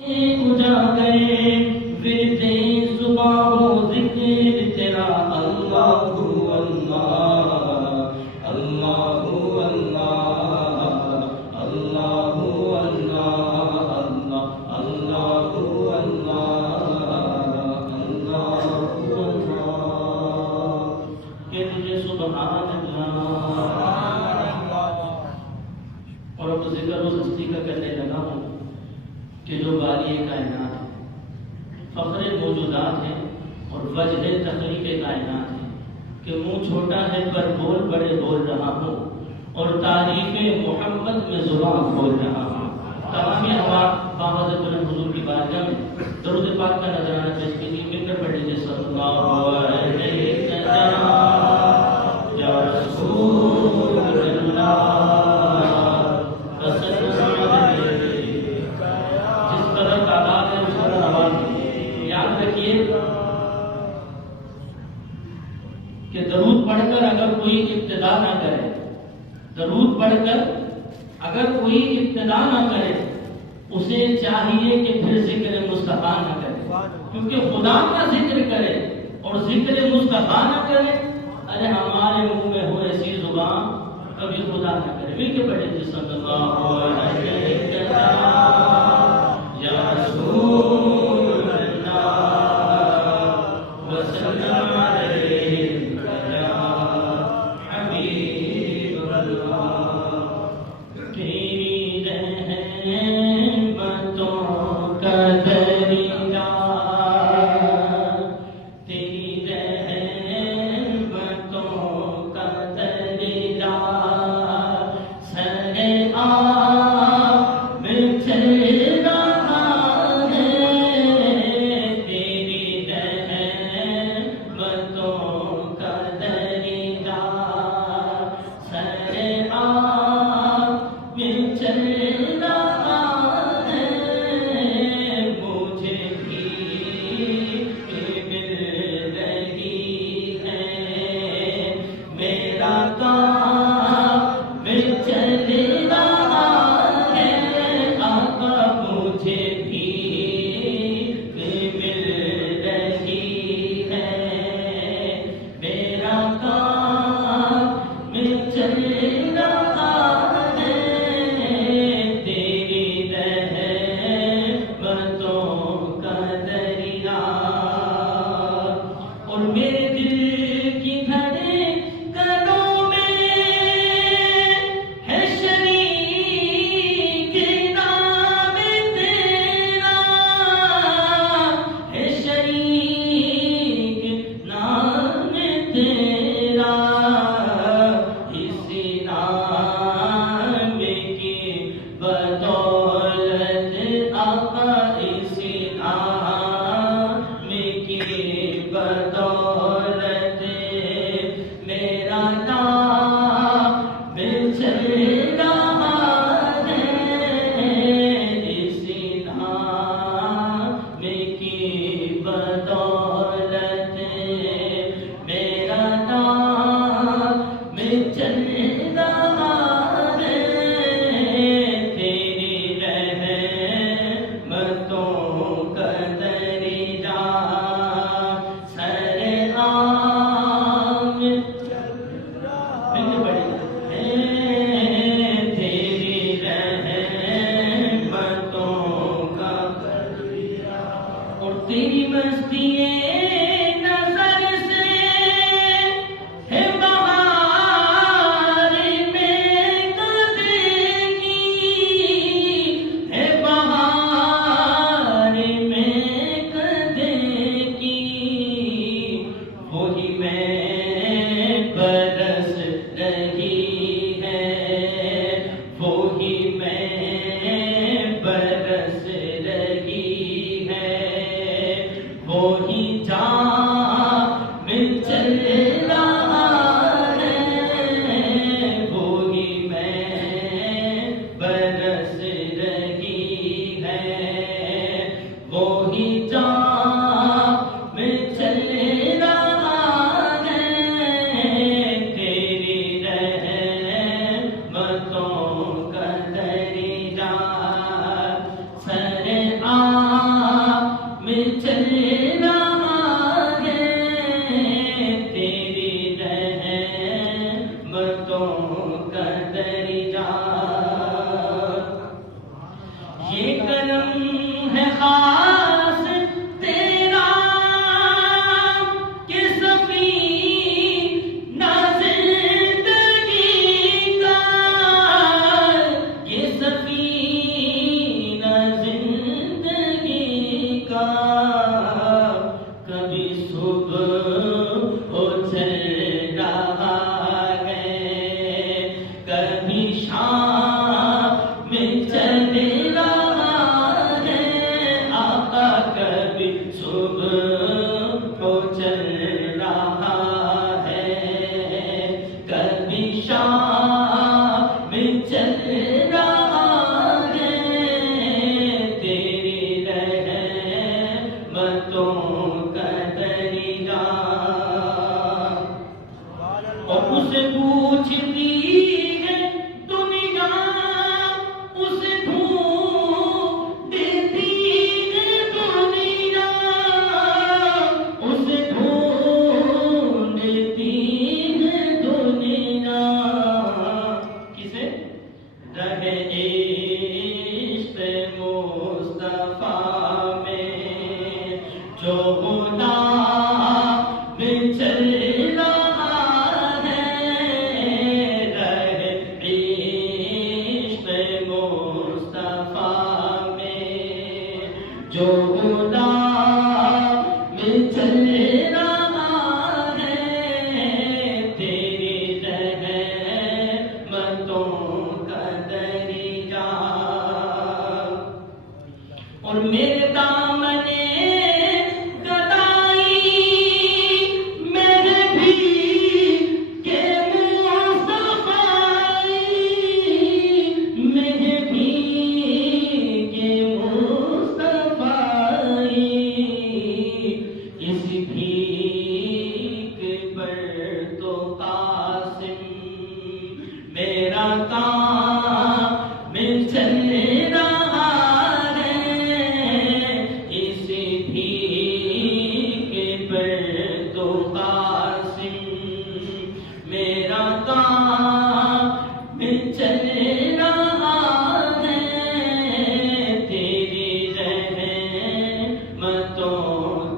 اجاگر ورد صبح ہو ذکر تیرا اللہ اللہ اللہ اللہ اللہ اللہ اللہ اللہ کہ تجھے سبحان اللہ اور اب ذکر اس ہستی کا کرنے لگا ہوں کہ جو باری کائنات ہے، فخر موجودات ہے اور وجہ تخلیق کائنات ہے، کہ منہ چھوٹا ہے پر بول بڑے بول رہا ہوں اور تعریف محمد میں زبان کھول رہا ہوں۔ تمام احوال باوجہ بلند حضور کی بارگاہ میں درود پاک کا نذرانہ پیش کیجیے، مل کر پڑھ لیجیے صلی اللہ علیہ وسلم یا رسول اللہ۔ کہ درود پڑھ کر اگر کوئی ابتدا نہ کرے، درود پڑھ کر اگر کوئی ابتدا نہ کرے، اسے چاہیے کہ پھر ذکر مصطفیٰ نہ کرے، کیونکہ خدا کا ذکر کرے اور ذکر مصطفیٰ نہ کرے، ارے ہمارے منہ میں ہو ایسی زبان کبھی خدا نہ کرے۔ مل کے پڑھیں جی صلی اللہ علیہ وسلم یا رسول اللہ وسلم علیہ یا حبیب اللہ۔ تیری رحمتوں کا دریا، تیری رحمتوں کا دریا سر آب چل رہا ہے، تیری رحمتوں کا دریا سر آب چل رہا ہے، مجھے بھی مل رہی ہے، میرا کام چل رہا ہے، آقا مجھے بھی مل رہی ہے، میرا کام چل رہا ہے، تیری رحمتوں کا دریا۔ اور میرے دل کی دھڑکنوں میں ہے شریک نام تیرا، ہے شریک نام تیرا، اسی نام کی بدولت آقا، اسی نام کی بدولت میرا نام چل رہا ہے، اسی نام کی بدولت میرا نام چل رہا ہے، تیری رحمتوں کا دریا سر عام چل رہا ہے، تیری رحمتوں کا دریا۔ اور تیری مستی نظر سے ہے بہار میں کدے کی، ہے بہار میں کدے کی، وہی میں برس رہی ہے، وہی میں برس رہی ہے، وہی جام چل رہا ہے، وہی میں برس رہی ہے، وہی جام چل رہا ہے، تیری رحمتوں کا دریا سر جو خدا میں چل رہا ہے تیری رحمتوں کا دریا، اور میرے دامن میرا کام چل رہا ہے اسی بھیک پر تو قاسم، میرا کام چل رہا ہے تیری رحمتوں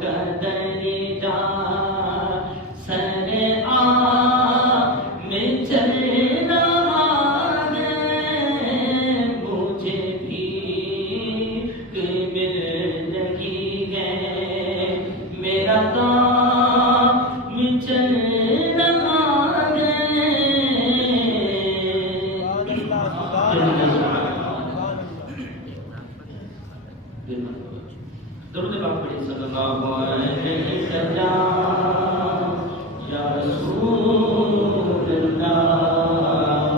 کا دریا، سر میں چل رہا ہے مجھے بھی مل رہی ہے، میرا کام چل رہا ہے۔ درود پاک پڑھیں صلی اللہ علیہ وسلم، یا رسول اللہ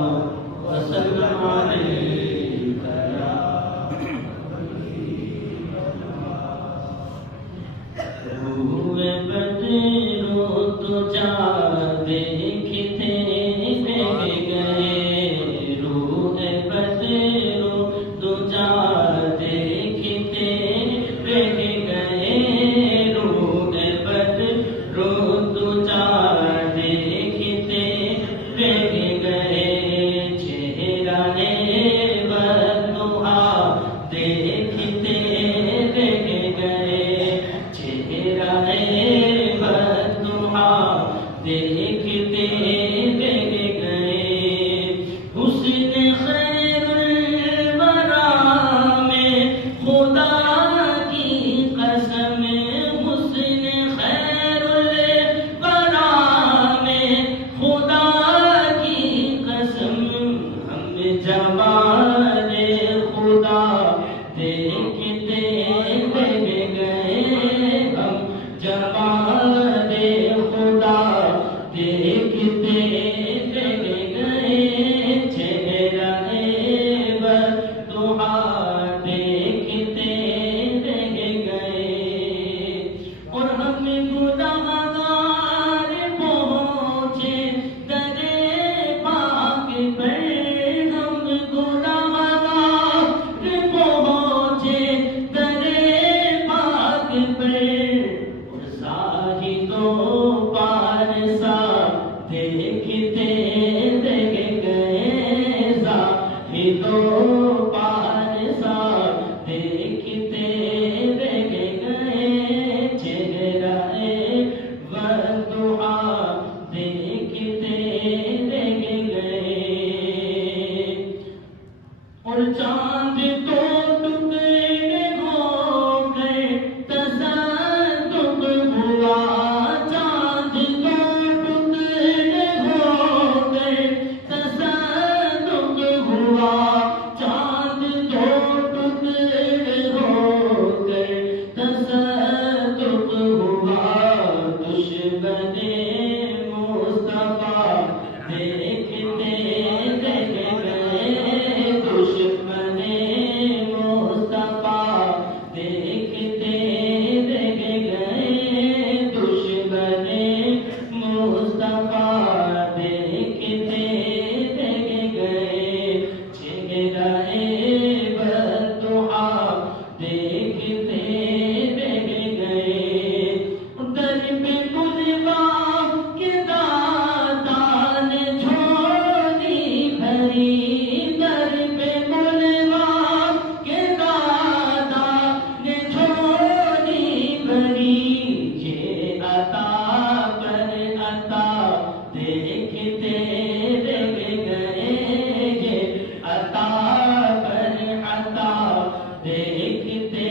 وسلم علیک یا روح بدرو تجھا دیکھتے رہ گئے، روح بدرو تجھا دیکھتے رہ گئے، روح بدرو تجھا دیکھتے رہ گئے، چہرہ بددعا دیکھتے رہ گئے، چہرہ بددعا دیکھتے رہ گئے، حسن خیر الورا میں خدا کی قسم، حسن خیر الورا میں خدا کی قسم، ہم جمال خدا دیکھتے رہ گئے، ہم جمال خدا دیکھتے رہ گئے، چہرہ بددعا دیکھتے رہ گئے، اور ہم گنہگار پہنچے در پاک پر، ہم گنہگار پہنچے در پاک پر، اور زاہد و پارسا دیکھتے رہ گئے، زاہد و پارسا دیکھتے رہ گئے، چہرہ بددعا دیکھتے رہ گئے، اور چاند تو ٹکڑے ہو گئے تصدق ہوا، چاند تو ٹکڑے ہو گئے تصدق ہوا، چاند تو ٹکڑے ہو گئے تصدق ہوا، دشمن مصطفیٰ دیکھتے رہ گئے، دشمن مصطفیٰ دیکھتے رہ گئے، دشمن مصطفیٰ دیکھتے رہ گئے، چہرہ بددعا دیکھتے رہ گئے، در پہ بلوا کے داتا نے جھولی بھری، در پہ بلوا کے داتا نے جھولی بھری، یہ عطا پر عطا دیکھتے رہ گئے، یہ عطا پر عطا دیکھتے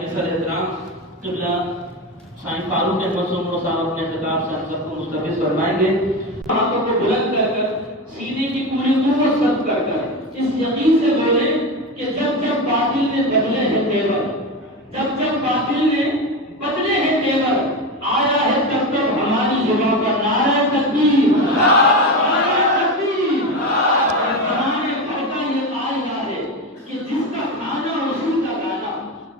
کے سر احترام قبلہ سائن فاروق احمد سومرو صاحب اپنے خطاب سے ہم سب کو مستفیض فرمائیں گے. ہاتھوں کو بلند کر سینے کی پوری قوت صرف کر اس یقین سے بولے کہ جب جب باطل نے بدلے ہیں تیور، جب جب باطل نے بدلے ہیں تیور، آیا ہے تب تب ہماری زبان پر نعرہ تکبیر، نعرہ تکبیر. زمانے بھر کا یہ قاعدہ ہے کہ جس کا کھانا اسی کا گانا.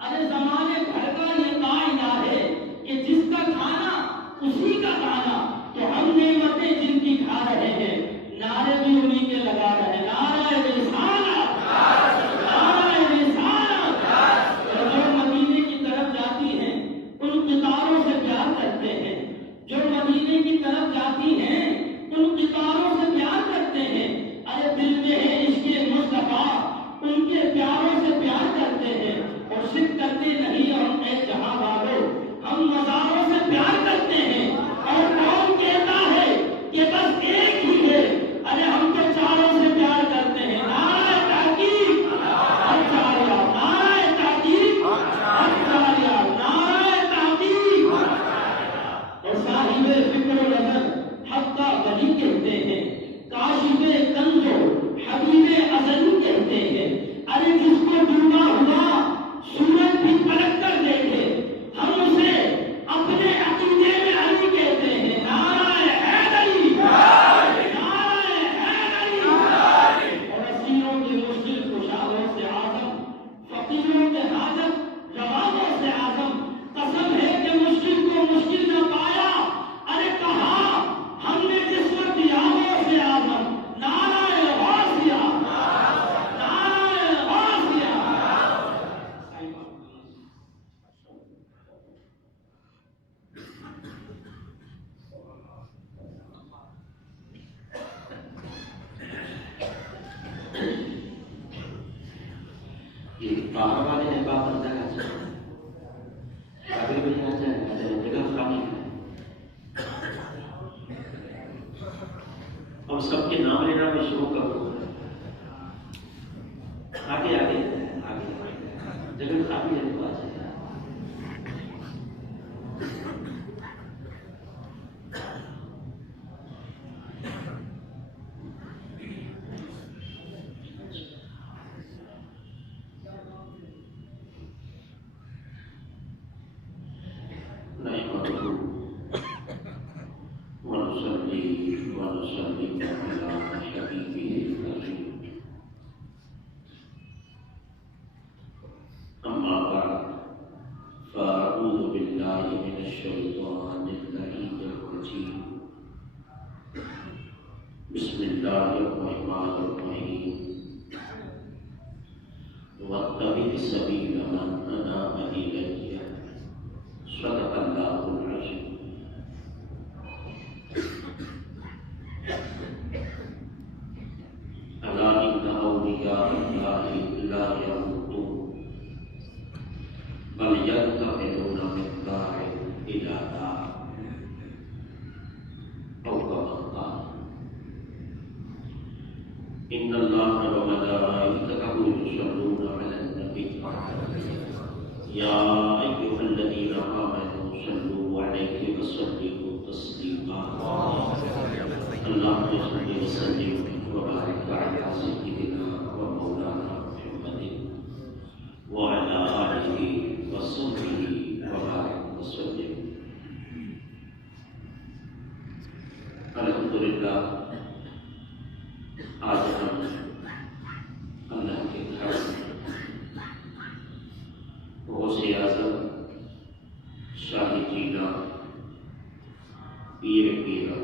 ارے زمانے بھر کا یہ قاعدہ ہے کہ جس کا کھانا اسی کا گانا. تو ہم نعمتیں جن کی کھا رہے ہیں نعرے بھی انہیں کے لگا رہے ہیں. نعرہ رسالت، نعرہ رسالت. اور جو مدینے کی طرف جاتی ہیں ان قطاروں سے پیار کرتے ہیں، جو مدینے کی طرف جاتی ہیں ان قطاروں سے پیار کرتے ہیں. ارے دل میں ہے عشق مصطفیٰ، ان کے پیاروں سے پیار کرتے ہیں. اور شک کرتے نہیں ہم اے جہاں والو، ہم مزاروں سے پیار کرتے ہیں. اور کون کہتا ہے کہ بس ایک ہی ہے؟ ارے ہم تو چاروں سے پیار کرتے ہیں. نعرہ تحقیق اچھایا، نعرہ تحقیق اچھایا، نعرہ تحقیق. اور صاحب فکر و نظر حق کا ولی کہتے ہیں، کاشف کنز و حبیب ازلی کہتے ہیں. ارے جس کو ڈوبا ہوا سورج بھی پلٹ کر دیکھے، ہم اسے اپنے عقیدے میں علی کہتے ہیں. نعرہ حیدری، نعرہ حیدری. اور اسیروں کے مشکل کشادوں سے اعظم، فقیروں کے حاجت رواؤں سے اعظم. قسم ہے کہ مشکل کو مشکل نہ پایا. ارے کہا ہم نے جس وقت یاغوں سے اعظم. نعرہ غوثیہ، نعرہ غوثیہ. یہ باہر والے نے باپ بنتا ہے بھی آ جائے جگہ خالی ہے. اور سب کے نام لینا میں شروع کر دوں. آگے آگے آگے جگہ خالی ہے تو آ جائے. بسم اللہ الرحمن الرحیم. واتبع سبیل من اناب الی. صدق اللہ العظیم. الا ان اولیاء اللہ لا يموتون بل ينتقلون من دار الى دار. ان اللہ وملائکتہ یصلون علی النبی یا ایھا الذین آمنوا صلوا علیہ وسلموا تسلیما. اللهم صل وسلم وبارك على سيدنا ومولانا محمد وعلى آله وصحبه وبارك وسلم. الحمدللہ آج ہم اللہ کے گھر غوث اعظم شاہی جینا پیر پیرا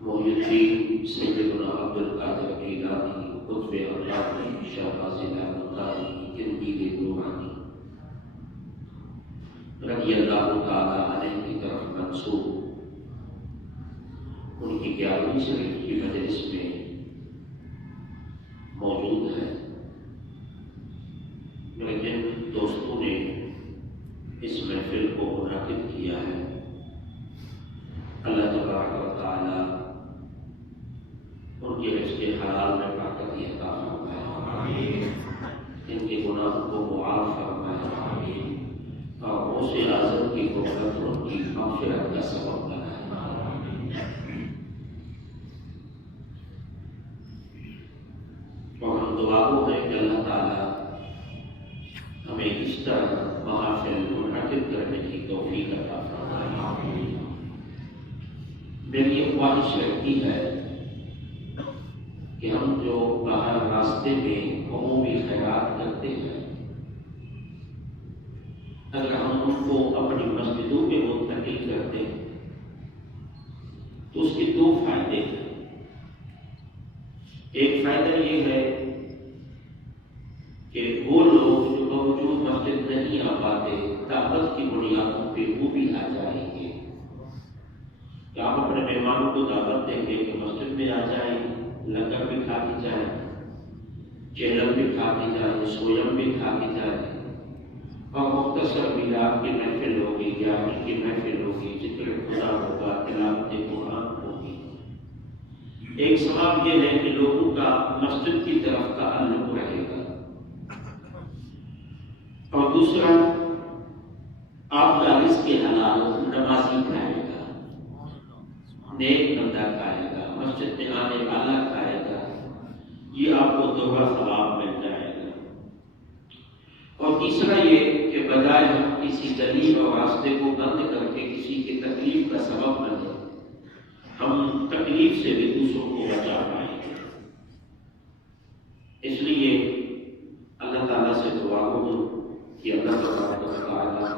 محی الدین سیدنا عبد القادر جیلانی قطب اقلانی شہباز لامکانی قندیل روحانی رضی اللہ تعالی عنہ کی طرف منسوب ان کی 11ویں شریف کی مجلس میں موجود ہے. میرے جن دوستوں نے اس محفل کو منعقد کیا ہے، اللہ تبارک و تعالی ان کے رزق حلال میں برکت عطا فرمائے، ان کے گناہوں کو معاف فرمائے. مغفرت کا سبب بنائے۔ اور ہم دعا گو ہیں کہ اللہ تعالیٰ ہمیں اس طرح محافل منعقد کرنے کی توفیق عطا فرمائے۔ میری یہ خواہش رہتی ہے کہ ہم جو باہر راستے میں عمومی خیرات کرتے ہیں، اگر ہم ان کو اپنی مسجدوں میں منتقل کرتے ہیں تو اس کے دو فائدے ہیں۔ ایک فائدہ یہ ہے کہ وہ لوگ جو باوجود مسجد نہیں آ پاتے، دعوت کی بنیادوں پہ وہ بھی آ جائیں گے۔ کہ آپ اپنے مہمانوں کو دعوت دیں گے کہ مسجد میں آ جائیں، لنگر بھی کھا کے جائیں، چیلم بھی کھا کے جائیں، سویم بھی کھا کے جائیں، اور مختصر میلاد کی محفل ہوگی، گیارہویں کی محفل ہوگی، ذکر خدا ہوگا، تلاوت قرآن ہوگی۔ ایک ثواب یہ ہے کہ لوگوں کا مسجد کی طرف تعلق رہے گا، اور دوسرا آپ کا رزق حلال نمازی کھائے گا، نیک بندہ کھائے گا، مسجد میں آنے والا کھائے گا، یہ آپ کو دوہرا ثواب مل جائے گا۔ اور تیسرا یہ کہ بجائے ہم کسی دلیل اور راستے کو بند کر کے کسی کی تکلیف کا سبب بنے، ہم تکلیف سے بھی دوسروں کو بچا پائیں گے۔ اس لیے اللہ تعالیٰ سے دعا کرو کہ اللہ تبارک و تعالیٰ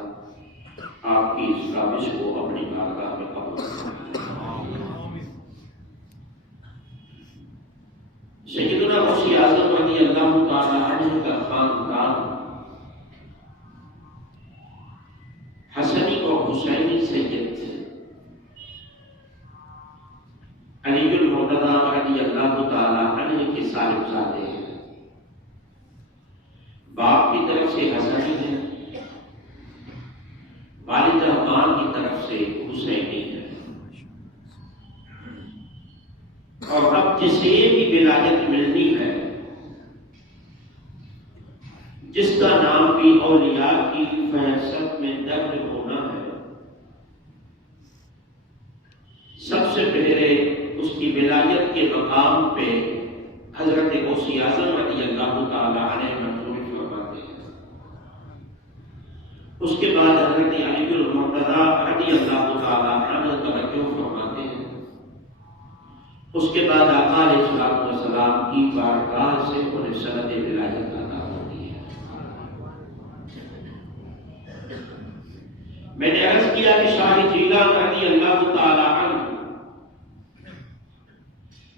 آپ کی اس کاوش کو اپنی بارگاہ میں قبول کرے۔ سیدنا غوث اعظم رضی اللہ تعالیٰ عنہ کا خاندان حسنی اور حسینی سید تھے۔ علی المرتضیٰ رضی اللہ تعالیٰ عنہ کے صاحبزادے ہیں۔ باپ کی طرف سے حسنی ہے، والدہ ماں کی طرف سے حسینی ہے۔ اور اب جسے بھی ولایت ملنی ہے، جس کا نام بھی اولیاء کی فہرست میں درج ہونا ہے، سب سے پہلے اس کی ولایت کے مقام پہ حضرت غوث اعظم رضی اللہ تعالیٰ عنہ منظور فرماتے ہیں۔ اس کے بعد حضرت علی المرتضیٰ رضی اللہ تعالیٰ عنہ توجہ فرماتے ہیں۔ اس کے بعد آقا علیہ الصلوۃ والسلام کی بارگاہ سے انہیں سند ولایت عطا ہوتی ہے۔ میں نے عرض کیا کہ شاہ جیلان رضی اللہ تعالیٰ عنہ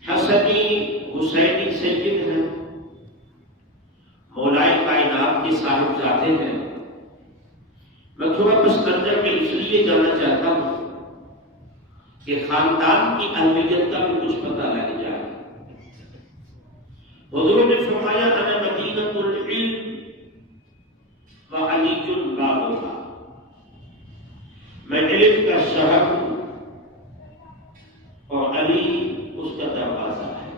حسنی حسینی سید ہیں، مولائے کائنات کے صاحبزادے ہیں۔ میں تھوڑا پس منظر میں اس لیے جانا چاہتا ہوں کہ خاندان کی اہمیت کا بھی کچھ پتہ لگ جائے۔ حضور نے فرمایا انا مدینۃ العلم وعلی بابها، میں علم کا شہر ہوں اور علی اس کا دروازہ ہے۔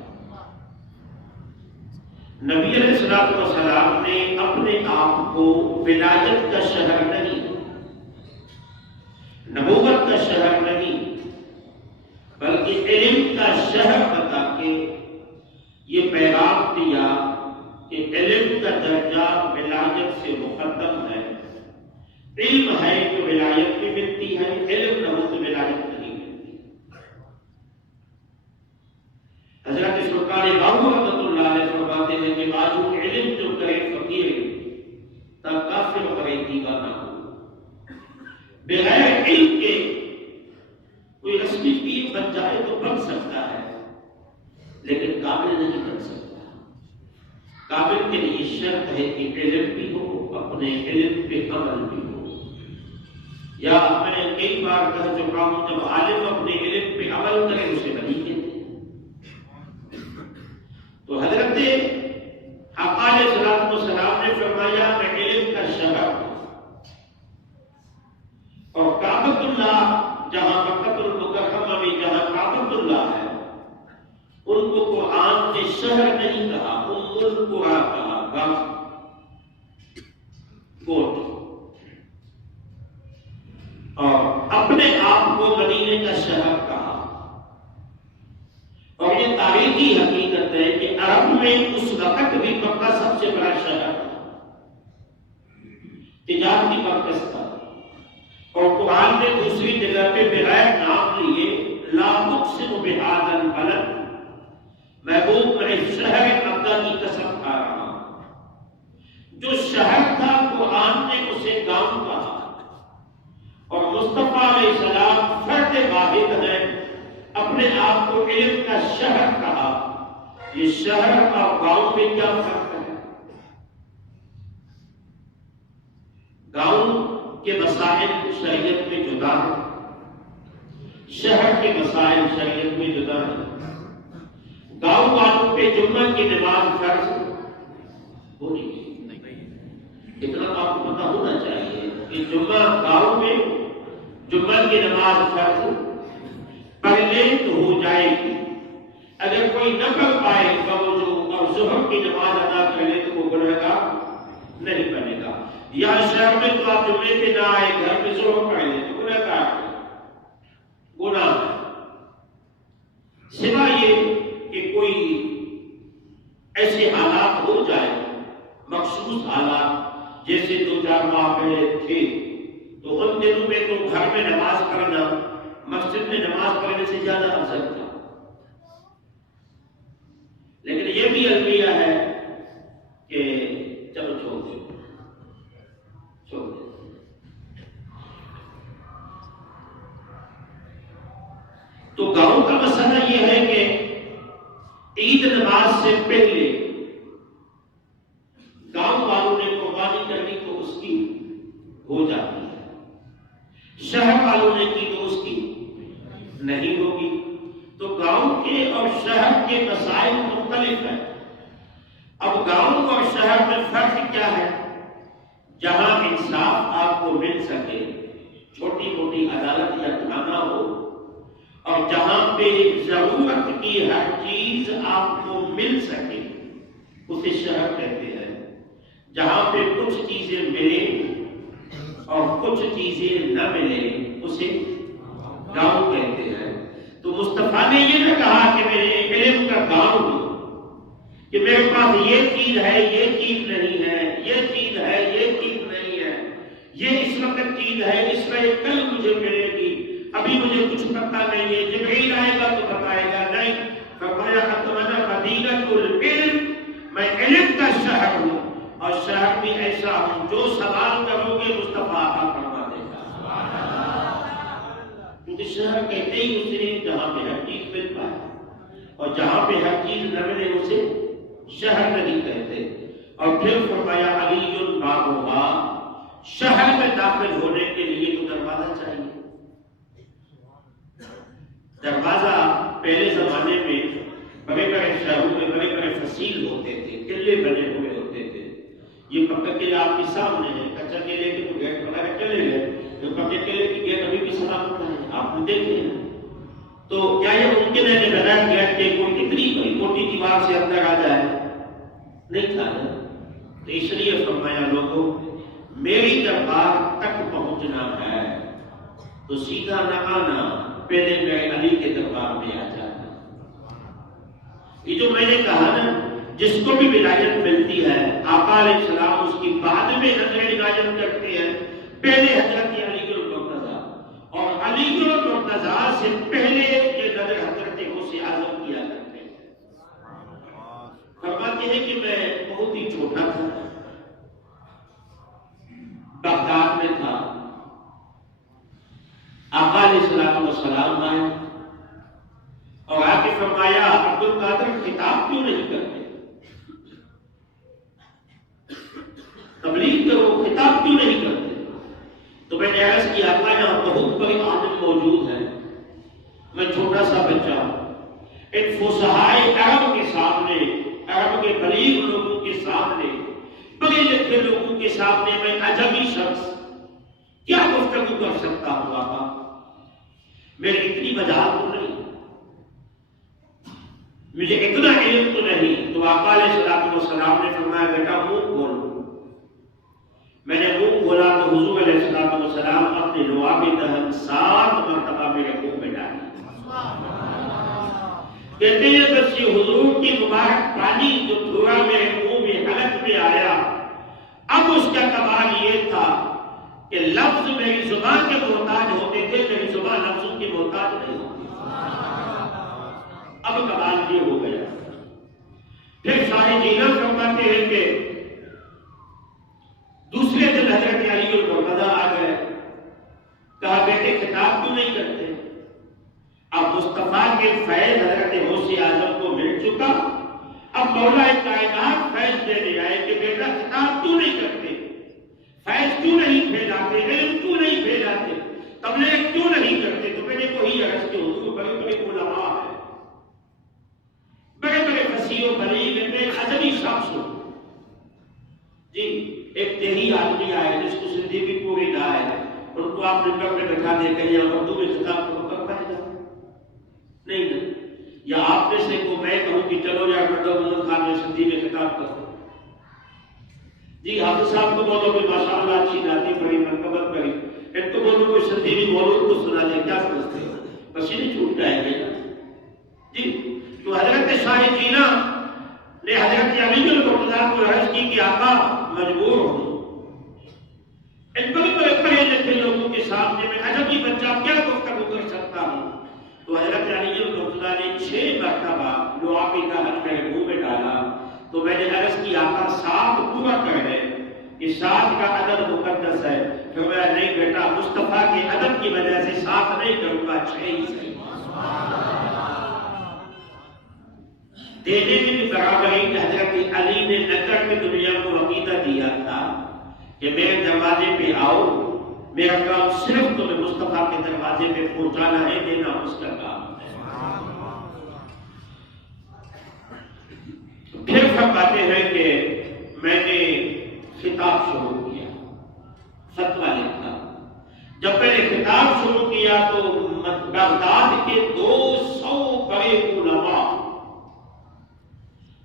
نبی علیہ الصلوۃ والسلام نے اپنے آپ کو ولایت کا شہر نہیں، نبوت کا شہر نہیں، بلکہ علم کا شہر بتا کے یہ پیغام دیا کہ علم کا درجہ ولایت سے مقدم ہے۔ علم ہے تو ولایت بھی ملتی ہے، علم نہ ہو تو ولایت نہیں ملتی۔ حضرت سلطان باہو رحمۃ اللہ علیہ فرماتے ہیں کہ باجو علم جو کرے فقیر تب کافر کرے دیوانہ ہو۔ بغیر علم کے کوئی رسمی پیر بن جائے تو بن سکتا ہے، لیکن قابل نہیں بن سکتا۔ قابل کے لیے شرط ہے کہ علم بھی ہو، اپنے علم پہ عمل بھی ہو۔ یا میں نے کئی بار کہہ چکا ہوں، جب عالم اپنے علم پہ عمل کرے اسے ولی کہتے ہیں۔ تو حضرت آقا علیہ الصلوۃ والسلام نے فرمایا میں علم کا شہر ہوں، اور کعبۃ اللہ جہاں مکۃ المکرمہ میں جہاں کعبۃ اللہ ہے، ان کو قرآن نے شہر نہیں کہا، ام القریٰ کہا، گوٹ۔ اور اپنے کو مدینے کا شہر کہا، اور یہ تاریخی حقیقت ہے کہ عرب میں اس وقت بھی مکہ سب سے بڑا شہر تھا، تجارتی مرکز تھا، اور قرآن نے دوسری جگہ پہ بغیر نام لیے لا اقسم بہذا البلد، محبوب میں شہر مکہ کی قسم کھا رہا ہوں۔ جو شہر تھا قرآن نے اسے گاؤں کہا، اور مصطفیٰ علیہ السلام فرد واحد ہے، اپنے آپ کو علم کا شہر کہا۔ یہ شہر اور گاؤں میں کیا فرق ہے؟ گاؤں کے مسائل شریعت میں جدا ہے، شہر کے مسائل شریعت میں جدا ہے۔ گاؤں والوں پہ جمعہ کی نماز فرض ہونی چاہیے، اتنا آپ کو پتہ ہونا چاہیے کہ جمعہ گاؤں میں جمعہ کی نماز فرض پڑھ لے تو ہو جائے گی، اگر کوئی نہ کر پائے توجہ اور ظہر کی نماز ادا کر لے تو وہ گنہگار نہیں بنے گا۔ یا شہر میں تو آپ جمعے پہ نہ آئے، گھر میں ظہر پڑھ لے تو گنہگار گناہ ہے، سوا یہ کہ کوئی ایسے حالات ہو جائے، مخصوص حالات جیسے 2-4 ماہ پہلے تھے، تو ان دنوں میں تو گھر میں نماز پڑھنا مسجد میں نماز پڑھنے سے زیادہ افضل تھا۔ لیکن یہ بھی المیہ ہے کہ چلو چھوڑ دو۔ تو گاؤں کا مسئلہ یہ ہے کہ عید نماز سے پہلے گاؤں والوں نے قربانی کرنی تو اس کی ہو جاتی ہے، شہر والوں نے کی تو اس کی نہیں ہوگی۔ تو گاؤں کے اور شہر کے مسائل مختلف ہیں۔ اب گاؤں اور شہر میں فرق کیا ہے؟ جہاں انصاف آپ کو مل سکے، چھوٹی موٹی عدالت یا تھانہ ہو، اور جہاں پہ ضرورت کی ہر چیز آپ کو مل سکے اسے شہر کہتے ہیں۔ جہاں پہ کچھ چیزیں ملیں اور کچھ چیزیں نہ ملیں اسے گاؤں کہتے ہیں۔ تو مصطفیٰ نے یہ نہ کہا کہ میں علم کا گاؤں ہوں، کہ میرے پاس یہ چیز ہے یہ چیز نہیں ہے، یہ چیز ہے یہ چیز نہیں ہے، یہ اس وقت چیز ہے اس میں کل مجھے ملے گی، ابھی مجھے کچھ پتہ نہیں ہے، جبرائیل آئے گا تو بتائے گا۔ نہیں، فرمایا انا مدینۃ العلم، میں علم کا شہر ہوں، اور شہر بھی ایسا ہوں جو سوال کرو گے مصطفیٰ عطا فرما دے گا۔ کیونکہ شہر کہتے ہی اسے جہاں پہ ہر چیز مل پائے، اور جہاں پہ ہر چیز نہ ملے اسے شہر نہیں کہتے۔ اور پھر فرمایا علی بابھا، شہر میں داخل ہونے کے لیے تو دروازہ چاہیے۔ دروازہ پہلے زمانے میں بڑے بڑے شہروں میں بڑے بڑے فصیل ہوتے تھے، قلعے بنے ہوئے ہوتے تھے۔ یہ پکا قلعہ آپ کے سامنے ہے، کچا قلعے کے تو گیٹ وغیرہ چلے گئے، تو پکے قلعے کی گیٹ ابھی بھی سلامت ہے، آپ نے دیکھے ہیں۔ تو کیا یہ ممکن ہے کہ بغیر گیٹ کے کوئی اتنی بڑی موٹی دیوار سے اندر آ جائے؟ نہیں تھا۔ تو اس لیے فرمایا لوگوں، میری دربار تک پہنچنا ہے تو سیدھا نہ آنا، پہلے میرے علی کے دربار میں آ جانا۔ یہ جو میں نے کہا نا، جس کو بھی ولایت ملتی ہے آقا علیہ السلام اس کی بعد میں نظر عنایت کرتے ہیں، پہلے حضرت علی المرتضیٰ، اور علی المرتضیٰ سے پہلے یہ نظر حضرت غوث اعظم کیا کرتے ہیں۔ فرماتے ہیں کہ میں بہت ہی چھوٹا تھا، بغداد میں تھا، آقا علیہ السلام آئے اور آ کے فرمایا عبد القادر خطاب کیوں نہیں کرتے؟ تبلیغ کرو، خطاب کیوں نہیں کرتے؟ تو میں نے عرض کیا آقا یہاں بہت بڑے عالم موجود ہیں، میں چھوٹا سا بچہ ہوں، ان فصحائے عرب کے سامنے، عرب کے بلیغ لوگوں کے سامنے، بڑے لکھے لوگوں کے سامنے میں عجمی شخص کیا گفتگو کر سکتا ہوں؟ آقا میری اتنی مجال تو نہیں، مجھے اتنا علم تو نہیں۔ تو آقا علیہ السلام نے فرمایا بیٹا منہ کھول۔ میں نے منہ کھولا تو حضور علیہ السلام اپنے لعاب دہن 7 مرتبہ کہتے ہیں بس یہ حضور کی مبارک پانی جو تھوڑا میرے منہ میں حلق میں آیا، اب اس کا کمال یہ تھا کہ لفظ میری زبان کے محتاج ہوتے تھے، میری زبان لفظوں کی محتاج نہیں ہوتی۔ اب کمال یہ ہو گیا۔ پھر شاہ جینا فرماتے ہیں کہ دوسرے دن حضرت علی المرتضیٰ آ گئے، کہا بیٹے خطاب کیوں نہیں کرتے؟ اب مصطفیٰ کے فیض حضرت غوث اعظم کو مل چکا، اب مولا کائنات فیض دینے آئے کہ بیٹا خطاب کیوں نہیں کرتے، فیض کیوں نہیں پھیلاتے، علم کیوں نہیں پھیلاتے، تبلیغ کیوں نہیں کرتے؟ تو میں نے وہی عرض کہ حضور بڑے بڑے علماء ہیں، بڑے بڑے فصیح و بلیغ میں ادبی شخص ہو جی، ایک دیہی آدمی آئے جس کو سندھی بھی پوری نہ آئے، ان کو آپ ممبر میں بٹھا دے کہیں اردو میں خطاب کرو، کر پائے گا؟ نہیں نہیں۔ یا آپ میں سے کو میں کہوں کہ چلو یا مدد خان میں سندھی میں خطاب کرو، جی حافظ صاحب کو بولو کہ ماشاء اللہ اچھی نعتیں پڑھی، منقبت کری، ان کو بولو کوئی سندھی بھی مولود کو سنا دے، کیا سمجھتے ہو؟ پسینے چھوٹ جائیں گے نا جی۔ تو حضرت شاہ جینا نے حضرت علی المرتضیٰ کو عرض کی کہ آقا مجبور ہو، ان بڑے بڑے پڑھے لکھے لوگوں کے سامنے میں عجبی بچہ کیا گفتگو کر سکتا ہوں؟ تو حضرت علی المرتضیٰ نے 6 مرتبہ لعابی کا حق میرے منہ میں ڈالا، تو میں نے عرض کی آقا 7 پورا کر لیں، کہ 7 کا عدد مقدس ہے۔ پھر میں نہیں بیٹا، مصطفیٰ کے عدد کی وجہ سے 7 نہیں کروں گا، 6 ہی صحیح۔ دینے میں بھی برابری کہ حضرت علی نے نکر کی دنیا کو عقیدہ دیا تھا کہ میرے دروازے پہ آؤ، میرا کام صرف تمہیں مصطفیٰ کے دروازے پہ پہنچانا ہے، دینا اس کا کام ہے۔ پھر فرماتے ہیں کہ میں نے خطاب شروع کیا، فتویٰ لکھا۔ جب میں نے خطاب شروع کیا تو بغداد کے 200 بڑے علماء،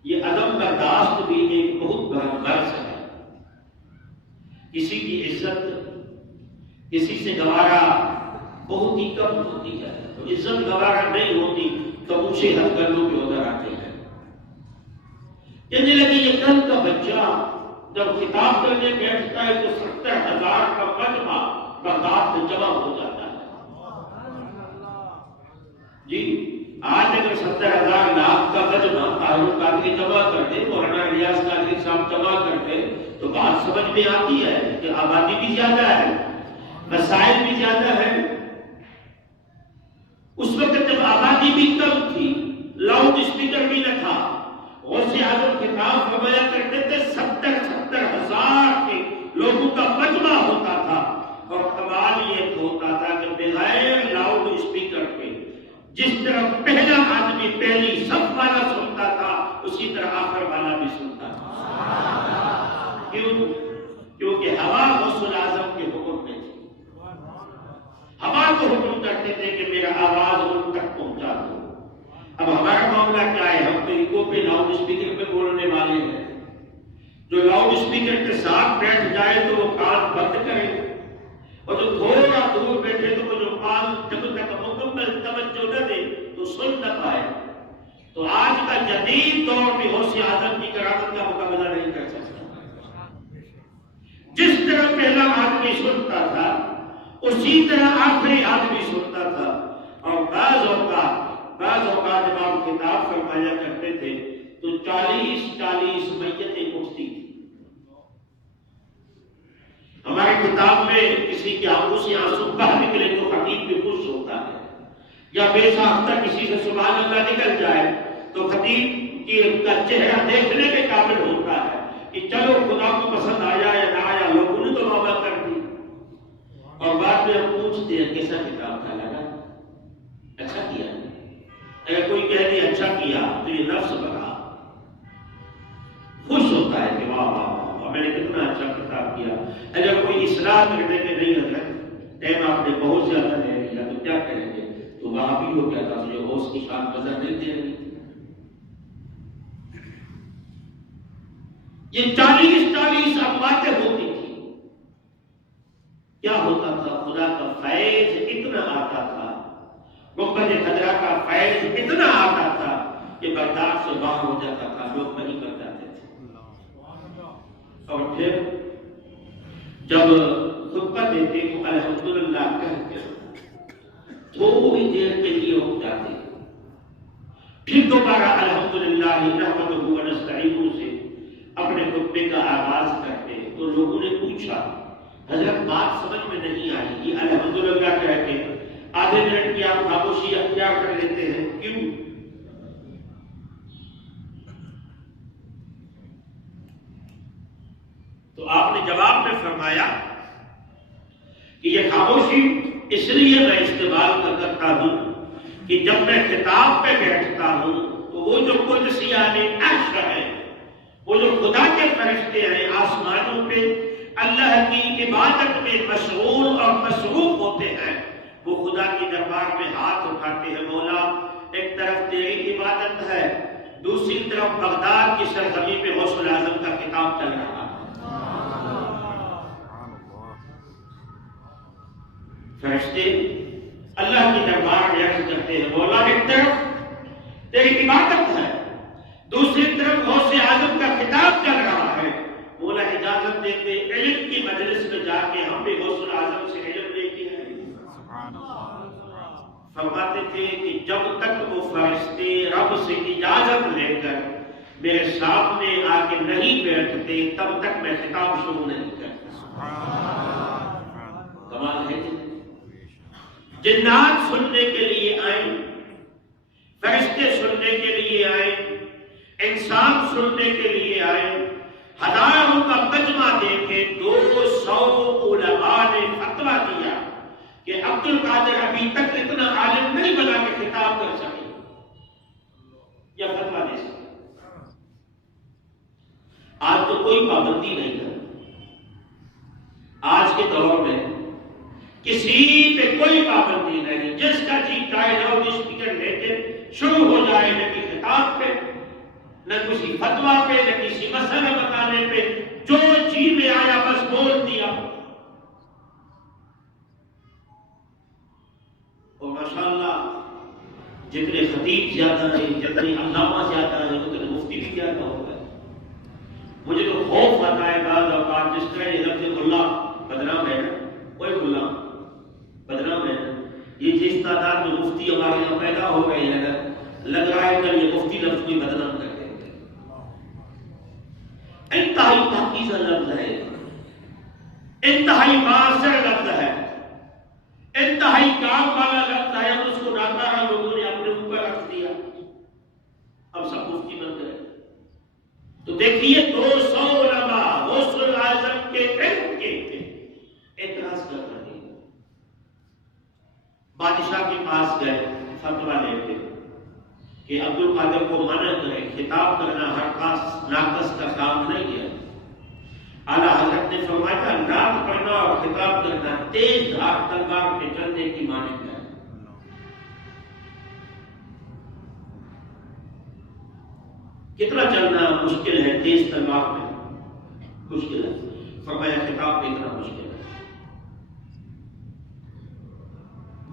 یہ عدم برداشت بھی ایک بہت بڑا مرض ہے۔ کسی کی عزت کسی سے گوارا بہت ہی کم ہوتی ہے، تو عزت گوارا نہیں ہوتی تو اونچے ہتھ گردوں پہ ادھر آتے ہیں۔ کہنے لگے یہ کل کا بچہ جب خطاب کرنے بیٹھتا ہے تو 70,000 کا مجمع بغداد میں جمع ہو جاتا ہے جی۔ آج اگر 70,000 لاکھ کا مجمع طاہر قادری جمع کر دے، مولانا الیاس قادری صاحب جمع کر دے، تو بات سمجھ میں آتی ہے کہ آبادی بھی زیادہ ہے، وسائل بھی زیادہ ہے۔ اس وقت جب آبادی بھی کم تھی، لاؤڈ اسپیکر بھی نہ تھا، غوث اعظم خطاب فرمایا کرتے تھے، 70,000 کے لوگوں کا مجمع ہوتا تھا، اور کمال یہ ہوتا تھا کہ بغیر لاؤڈ اسپیکر کے جس طرح پہلا آدمی پہلی صف والا سنتا تھا، اسی طرح آخر والا بھی سنتا تھا۔ کیونکہ ہوا غوث اعظم کے حکم میں تھی، ہوا کو حکم کرتے تھے کہ میرا آواز ان تک پہنچا دو۔ اب ہمارا معاملہ کیا ہے؟ ہم تو ایکو پہ لاؤڈ اسپیکر پہ بولنے والے ہیں۔ جو لاؤڈ اسپیکر کے ساتھ بیٹھ جائے تو وہ کان بند کرے، اور جو تھوڑا دور بیٹھے تو وہ جو کان جب تک مکمل توجہ نہ دے تو سن نہ پائے۔ تو آج کا جدید دور میں غوث اعظم کی کرامت کا مقابلہ نہیں کر سکتا۔ جس طرح پہلا آدمی سنتا تھا اسی طرح آخری آدمی سنتا تھا، اور بعض اوقات جب آپ خطاب فرمایا کرتے تھے تو 40 میتیں اٹھتی تھی۔ ہمارے کتاب میں کسی کے آنکھوں سے آنسو بہ نکلے تو خطیب بھی خوش ہوتا ہے، یا بے ساختہ کسی سے سبحان اللہ نکل جائے تو خطیب کا چہرہ دیکھنے کے قابل ہوتا ہے کہ چلو خدا کو پسند آیا یا نہ آیا، لوگوں نے تو محبت کر دی۔ اور بعد میں ہم پوچھتے ہیں کیسا کتاب تھا، لگا اچھا کیا؟ اگر کوئی کہہ دے اچھا کیا تو یہ نفس بتا خوش ہوتا ہے کہ واہ واہ واہ میں نے کتنا اچھا کتاب کیا۔ اگر کوئی اصلاح کرنے کے نہیں حضرت ٹائم آپ نے بہت زیادہ لے لیا تو کیا کہیں گے؟ تو وہاں بھی ہو گیا تھا، مجھے غوث کی شان نظر نہیں دے رہی۔ یہ 40 باتیں ہوتی تھی۔ کیا ہوتا تھا؟ خدا کا فیض اتنا آتا تھا، گنبد خضرا کا فیض اتنا آتا تھا کہ برداشت سے باہر ہو جاتا تھا، لوگ بری کر جاتے تھے۔ اور پھر جب خطبہ دیتے تو الحمدللہ کہتے تھوڑی دیر کے لیے رک جاتے، پھر دوبارہ الحمدللہ نحمدہ و نستعینہ سے اپنے خطبے کا آغاز کرتے۔ تو لوگوں نے پوچھا حضرت بات سمجھ میں نہیں آئی، یہ الحمدللہ کہہ کے آدھے منٹ کی آپ خاموشی اختیار کر لیتے ہیں، کیوں؟ تو آپ نے جواب میں فرمایا کہ یہ خاموشی اس لیے میں استعمال کرتا ہوں کہ جب میں خطاب پہ بیٹھتا ہوں تو وہ جو قدسیان عرش ہے، وہ جو خدا کے فرشتے ہیں آسمانوں پہ اللہ کی عبادت میں مشغول اور مصروف ہوتے ہیں، وہ خدا کے دربار میں ہاتھ اٹھاتے ہیں، مولا ایک طرف تیری عبادت ہے، دوسری طرف بغداد کی سرزمین پہ غوث اعظم کا خطاب چل رہا ہے۔ فرشتے اللہ کے دربار میں عرض کرتے ہیں، مولا ایک طرف تیری عبادت ہے، دوسری طرف غوث اعظم کا خطاب چل رہا ہے، مولا اجازت دیتے علم کی مجلس میں جا کے ہم بھی غوث اعظم سے علم لے کے آئے۔ فرماتے تھے کہ جب تک وہ فرشتے رب سے اجازت لے کر میرے سامنے آ کے نہیں بیٹھتے تب تک میں خطاب شروع نہیں کرتا۔ کمال ہے، جنات سننے کے لیے آئیں، فرشتے سننے کے لیے آئیں، انسان سننے کے لیے آئیں، ہزاروں کا مجمع دے کے 200 علماء نے فتویٰ دیا کہ عبد القادر ابھی تک اتنا عالم نہیں بنا کہ خطاب کر سکے یا فتویٰ دے سکے۔ آج تو کوئی پابندی نہیں ہے، آج کے دور میں کسی پہ کوئی پابندی نہیں، جس کا جی چاہے لاؤڈ اسپیکر لے کے شروع ہو جائے، نہ کہ خطاب پہ، نہ کسی فتویٰ پہ، نہ کسی مسئلہ بتانے پہ، جو جی میں آیا بس بول دیا۔ اور ماشاءاللہ جتنے خطیب زیادہ ہیں، جتنے علامہ زیادہ ہیں، اتنے مفتی بھی زیادہ ہو گئے۔ مجھے تو خوف آتا ہے بعض اوقات، جس طرح لفظ ملا بدنام ہے نا، کوئی ملا بدنام ہے نا، یہ جس تعداد میں مفتی ہمارے یہاں پیدا ہو گئے ہیں نا، لگ رہا ہے کہ یہ مفتی لفظ کوئی بدنام کر دیں گے۔ انتہائی پاکیزہ لفظ ہے، انتہائی معاصر لفظ ہے، انتہائی کام والا لفظ ہے، اور اس کو ناکارہ لوگوں نے اپنے اوپر رکھ دیا، اب سب مفتی بن گئے۔ تو دیکھیے 200 علماء غوث اعظم کے علم کے اعتراض کر رہے ہیں، بادشاہ کے پاس گئے فتویٰ لے کے کہ عبد القادر کو منع کرے، خطاب کرنا ہر خاص ناقص کا کام نہیں ہے۔ اعلیٰ حضرت نے فرمایا نعت پڑھنا اور خطاب کرنا تیز دھار تلوار پہ چلنے کی مانند ہے۔ کتنا چلنا مشکل ہے تیز تلوار میں، مشکل ہے، فرمایا خطاب پہ اتنا مشکل ہے۔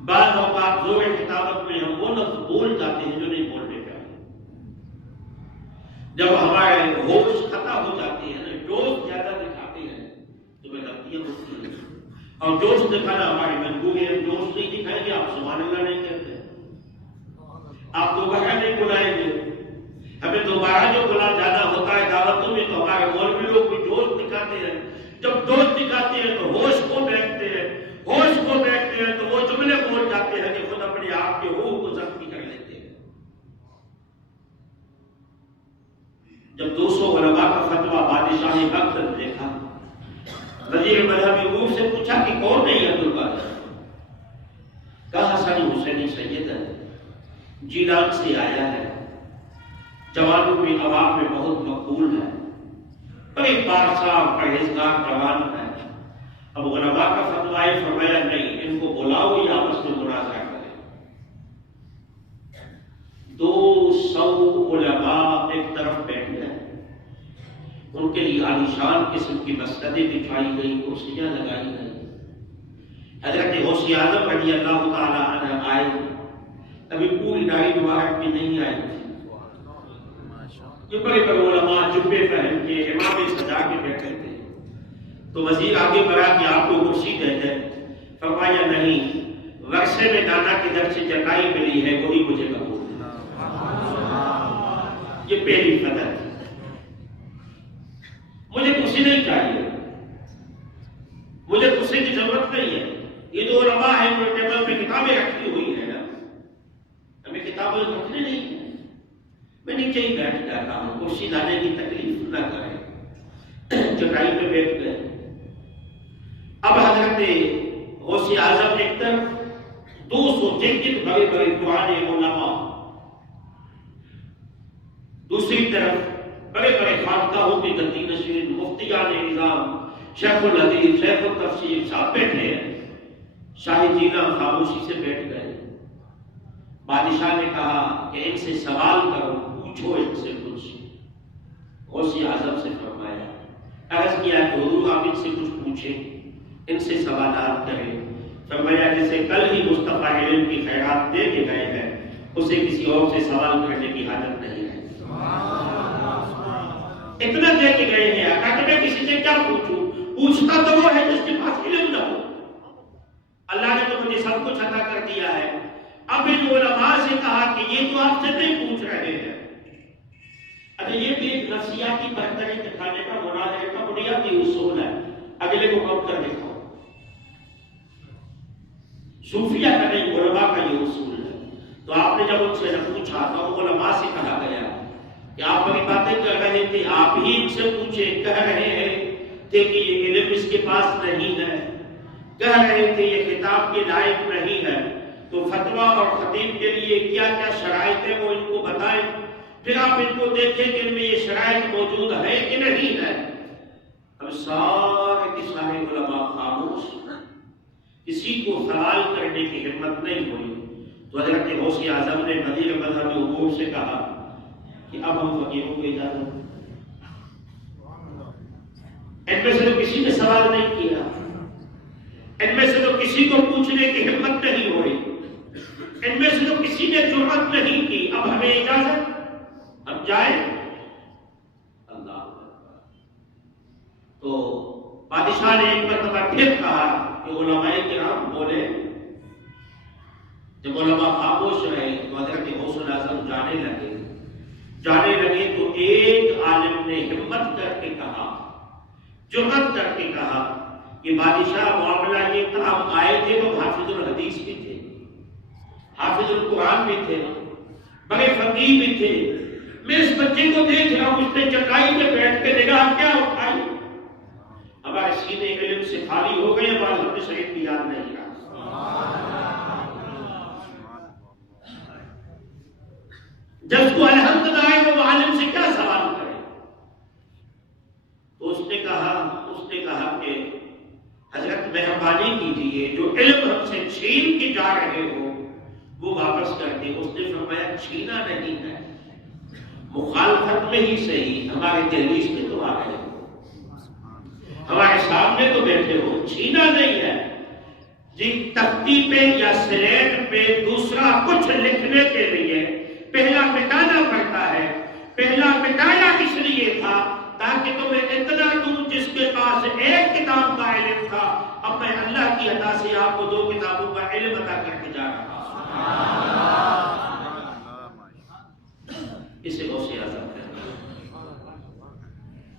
بعض اوقات زور خطابت میں ہم وہ لفظ بول جاتے ہیں جو نہیں بولنے کا، جب ہمارے ہوش خطا ہو جاتی ہے نا، جوش زیادہ دکھاتے ہیں تو میں غلطیاں ہوتی ہیں، اور جوش دکھانا ہماری مجبوری ہے۔ جوش نہیں دکھائیں گے آپ سبحان اللہ نہیں کہتے، آپ دوبارہ نہیں بلائیں گے، ہمیں دوبارہ جو بلا جانا ہوتا ہے دعوتوں میں تو ہمارے مولوی لوگ بھی جوش دکھاتے ہیں، جب جوش دکھاتے ہیں تو ہوش کو بیٹھتے ہیں، ہوش کو بیٹھتے ہیں تو وہ جملے بول جاتے ہیں کہ خود اپنے آپ کے روح کو زخمی کر لیتے ہیں۔ جب 200 علماء کا فتویٰ بادشاہ نے وقت دیکھا، وزیر مذہبی روح سے پوچھا کہ کون نہیں عبد القادر؟ کہا حسن حسینی سید ہے، جیلان سے آیا ہے، جوانوں میں عوام میں بہت مقبول ہے، بڑے پارسا پرہیزگار جوان ہے۔ اب علماء کا فتویٰ ہے، فرمایا نہیں، ان کو بلاؤ یا آپس میں مناظرہ کریں۔ 200 علماء ایک طرف بیٹھ گئے، ان کے لیے عالیشان قسم کی مسندیں بچھائی گئی، کرسیاں لگائی گئی۔ حضرت غوث اعظم رضی اللہ تعالی عنہ آئے، ابھی پوری داڑھی مبارک بھی نہیں آئی تھی، یہ بڑے بڑے علماء جبے پہن کے امامے سجا کے بیٹھے تھے. تو وزیر آگے بڑھا کہ آپ کو کرسی دے دیں. فرمایا نہیں، ورثے میں نانا کی طرف سے چٹائی ملی ہے وہی مجھے قبول ہے. یہ پہلی قدر تھی. مجھے کرسی نہیں چاہیے، مجھے کرسی کی ضرورت نہیں ہے. یہ جو علماء ہیں انہوں نے ٹیبل میں کتابیں رکھی ہوئی ہیں نا، ہمیں کتابیں رکھنے نہیں ہیں. میں نیچے ہی بیٹھ جاتا ہوں، کرسی لانے کی تکلیف نہ کریں. چٹائی پہ بیٹھ گئے. اب حضرت غوث اعظم ایک طرف 200 جنگت بڑے بڑے پرانے علماء، دوسری طرف بڑے بڑے خانقاہوں کے گدی نشین مفتیان نظام شیخ الحدیث شیخ التفسیر صاحب بیٹھے ہیں. شاہی جینا خاموشی سے بیٹھ گئے. بادشاہ نے کہا کہ ان سے سوال کرو، پوچھو ان سے کچھ. غوث اعظم سے فرمایا، عرض کیا کہ حضور آپ ان سے کچھ پوچھیں، ان سے سوالات کریں. فرمایا جیسے کل ہی مصطفیٰ علم کی خیرات دے کے گئے ہیں، اسے کسی اور سے سوال کرنے کی حاجت نہیں ہے. اتنا دے کے گئے ہیں کہ میں کسی سے کیا پوچھوں؟ پوچھتا تو وہ ہے جس کے پاس علم نہ ہو. اللہ نے تو مجھے سب کچھ عطا کر دیا ہے. اب ان علماء سے کہا کہ یہ تو آپ سے نہیں پوچھ رہے ہیں. اچھا یہ بھی ایک نفسیاتی بہتری دکھانے کا مناظرے کا بنیادی اصول ہے. اگلے کو کم کر دکھاؤ. صوفیہ کا نہیں، علماء کا یہ اصول ہے. تو آپ نے جب ان سے پوچھا تو علماء سے کہا گیا کہ آپ بڑی باتیں کر رہے تھے، آپ ہی ان سے پوچھے. کہہ رہے تھے کہ یہ علم اس کے پاس نہیں ہے، کہہ رہے تھے یہ خطاب کے لائق نہیں ہے. تو فتویٰ اور خطیب کے لیے کیا کیا شرائط ہیں وہ ان کو بتائیں، پھر آپ ان کو دیکھیں کہ ان میں یہ شرائط موجود ہے کہ نہیں ہے. اب سارے کے سارے علماء خاموش، کسی کو سوال کرنے کی ہمت نہیں ہوئی. تو حضرت غوث اعظم نے وزیر مذہبی امور سے کہا کہ اب ہم فقیروں کو اجازت. ان میں سے تو کسی نے سوال نہیں کیا، ان میں سے تو کسی کو پوچھنے کی ہمت نہیں ہوئی، ان میں سے تو کسی نے جرأت نہیں کی. اب ہمیں اجازت، ہم جائیں. اللہ تو بادشاہ نے ایک مرتبہ پھر کہا کہ علماء کرام بولے. جب علماء خاموش رہے تو حضرت غوث اعظم جانے لگے تو ایک عالم نے ہمت کر کے کہا، جرأت کر کے کہا کہ بادشاہ معاملہ یہ تھا، ہم آئے تھے تو حافظ الحدیث بھی تھے، حافظ القرآن بھی تھے، بڑے فقیہ بھی تھے. میں اس بچے کو دیکھ رہا ہوں، اس نے چٹائی پہ بیٹھ کے نگاہ کیا اٹھائی. ہمارے سینے علم سے خالی ہو گئے، ہمارے ہم نے شریف بھی یاد نہیں رہا. جب کو الحمد نہ آئے وہ عالم سے کیا سوال کرے. تو اس نے کہا کہ حضرت مہربانی کیجیے، جو علم ہم سے چھین کے جا رہے ہو وہ واپس کر دیں. اس نے فرمایا چھینا نہیں ہے، مخالفت میں ہی صحیح، ہمارے دہلیز میں تو آ رہے ہو، ہمارے سامنے تو بیٹھے ہو، چھینا نہیں ہے. جن تختی پہ یا سلیٹ پہ دوسرا کچھ لکھنے کے لیے پہلا مٹانا پڑتا ہے. پہلا مٹایا اس لیے تھا تاکہ تمہیں اتنا دوں جس کے پاس ایک کتاب کا علم تھا، اب میں اللہ کی عطا سے آپ کو 2 کتابوں کا علم عطا کر کے جا رہا ہوں. اسے غوث اعظم کہتے ہیں،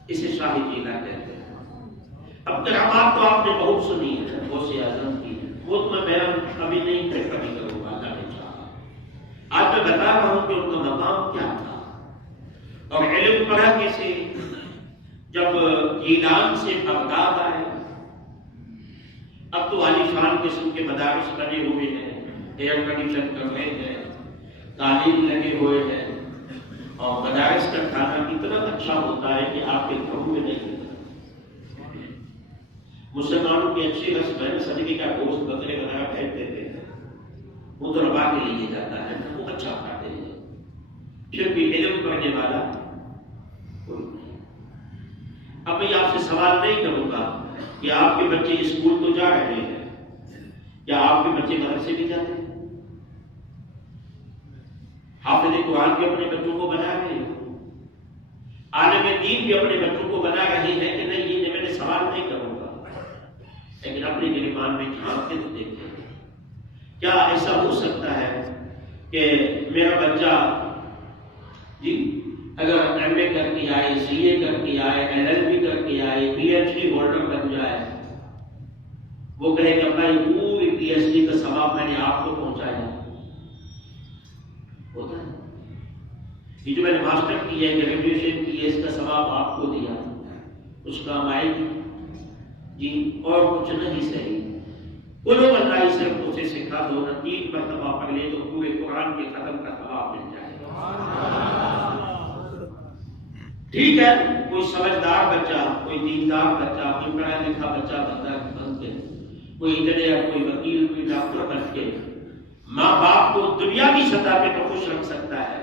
اسے شاہی جینا کہتے ہیں. اب کرامات تو آپ نے بہت سنی ہے غوث اعظم کی، وہ تو میں بیان ابھی نہیں کبھی کروں گا، اللہ نے چاہا. آج میں بتا رہا ہوں کہ ان کا مقام کیا تھا اور علم پڑھا کیسے. جب گیلان سے بغداد آئے، اب تو عالی شان قسم کے مدارس بنے ہوئے ہیں، ایئر کنڈیشن کر رہے ہیں، تعلیم لگے ہوئے ہیں، اور مدارس کا کھانا اتنا اچھا ہوتا ہے کہ آپ کے گھروں میں نہیں ہوتا. مسلمانوں کی اچھی رسم ہے، صدقے کا گوشت بکرے وغیرہ بھیج دیتے ہیں، وہ تو ربا کے لیے جاتا ہے، وہ اچھا کھاتے ہیں. پھر بھی علم پڑھنے والا کوئی نہیں. اب میں آپ سے سوال نہیں کروں گا کہ آپ کے بچے اسکول تو جا رہے ہیں، کیا آپ کے بچے مدرسے بھی جاتے ہیں؟ حافظ قرآن کے اپنے بچوں کو بنا رہے ہیں؟ عالم دین بھی اپنے بچوں کو بنا رہے ہیں کہ نہیں یہ میں نے سوال نہیں کروں گا، لیکن اپنے گریبان میں جھانک کے تو دیکھیں کیا ایسا ہو سکتا ہے کہ میرا بچہ جی اگر ایم اے کر کے آئے، سی اے کر کے آئے، ایل ایل بی کر کے آئے، پی ایچ ڈی ہولڈر بن جائے، وہ کہے کہ اپنا یہ پوری پی ایچ ڈی کا ثواب میں نے آپ کو پہنچایا؟ ہوتا ہے یہ جو میں نے ماسٹر کی ہے، گریجویشن کی ہے، اس کا ثواب آپ کو دیا، کچھ کام آئے گی جی؟ اور کچھ نہیں صحیح، کلو اللہ صرف اسے سکھا دو نہ 3 مرتبہ پڑھ لے تو پورے قرآن کے ختم کا ثواب مل جائے گا۔ ٹھیک ہے، کوئی سمجھدار بچہ، کوئی دیندار بچہ، کوئی پڑھا لکھا بچہ بن کے، کوئی انجینئر، کوئی وکیل، کوئی ڈاکٹر بن کے ماں باپ کو دنیاوی سطح پہ تو خوش رکھ سکتا ہے،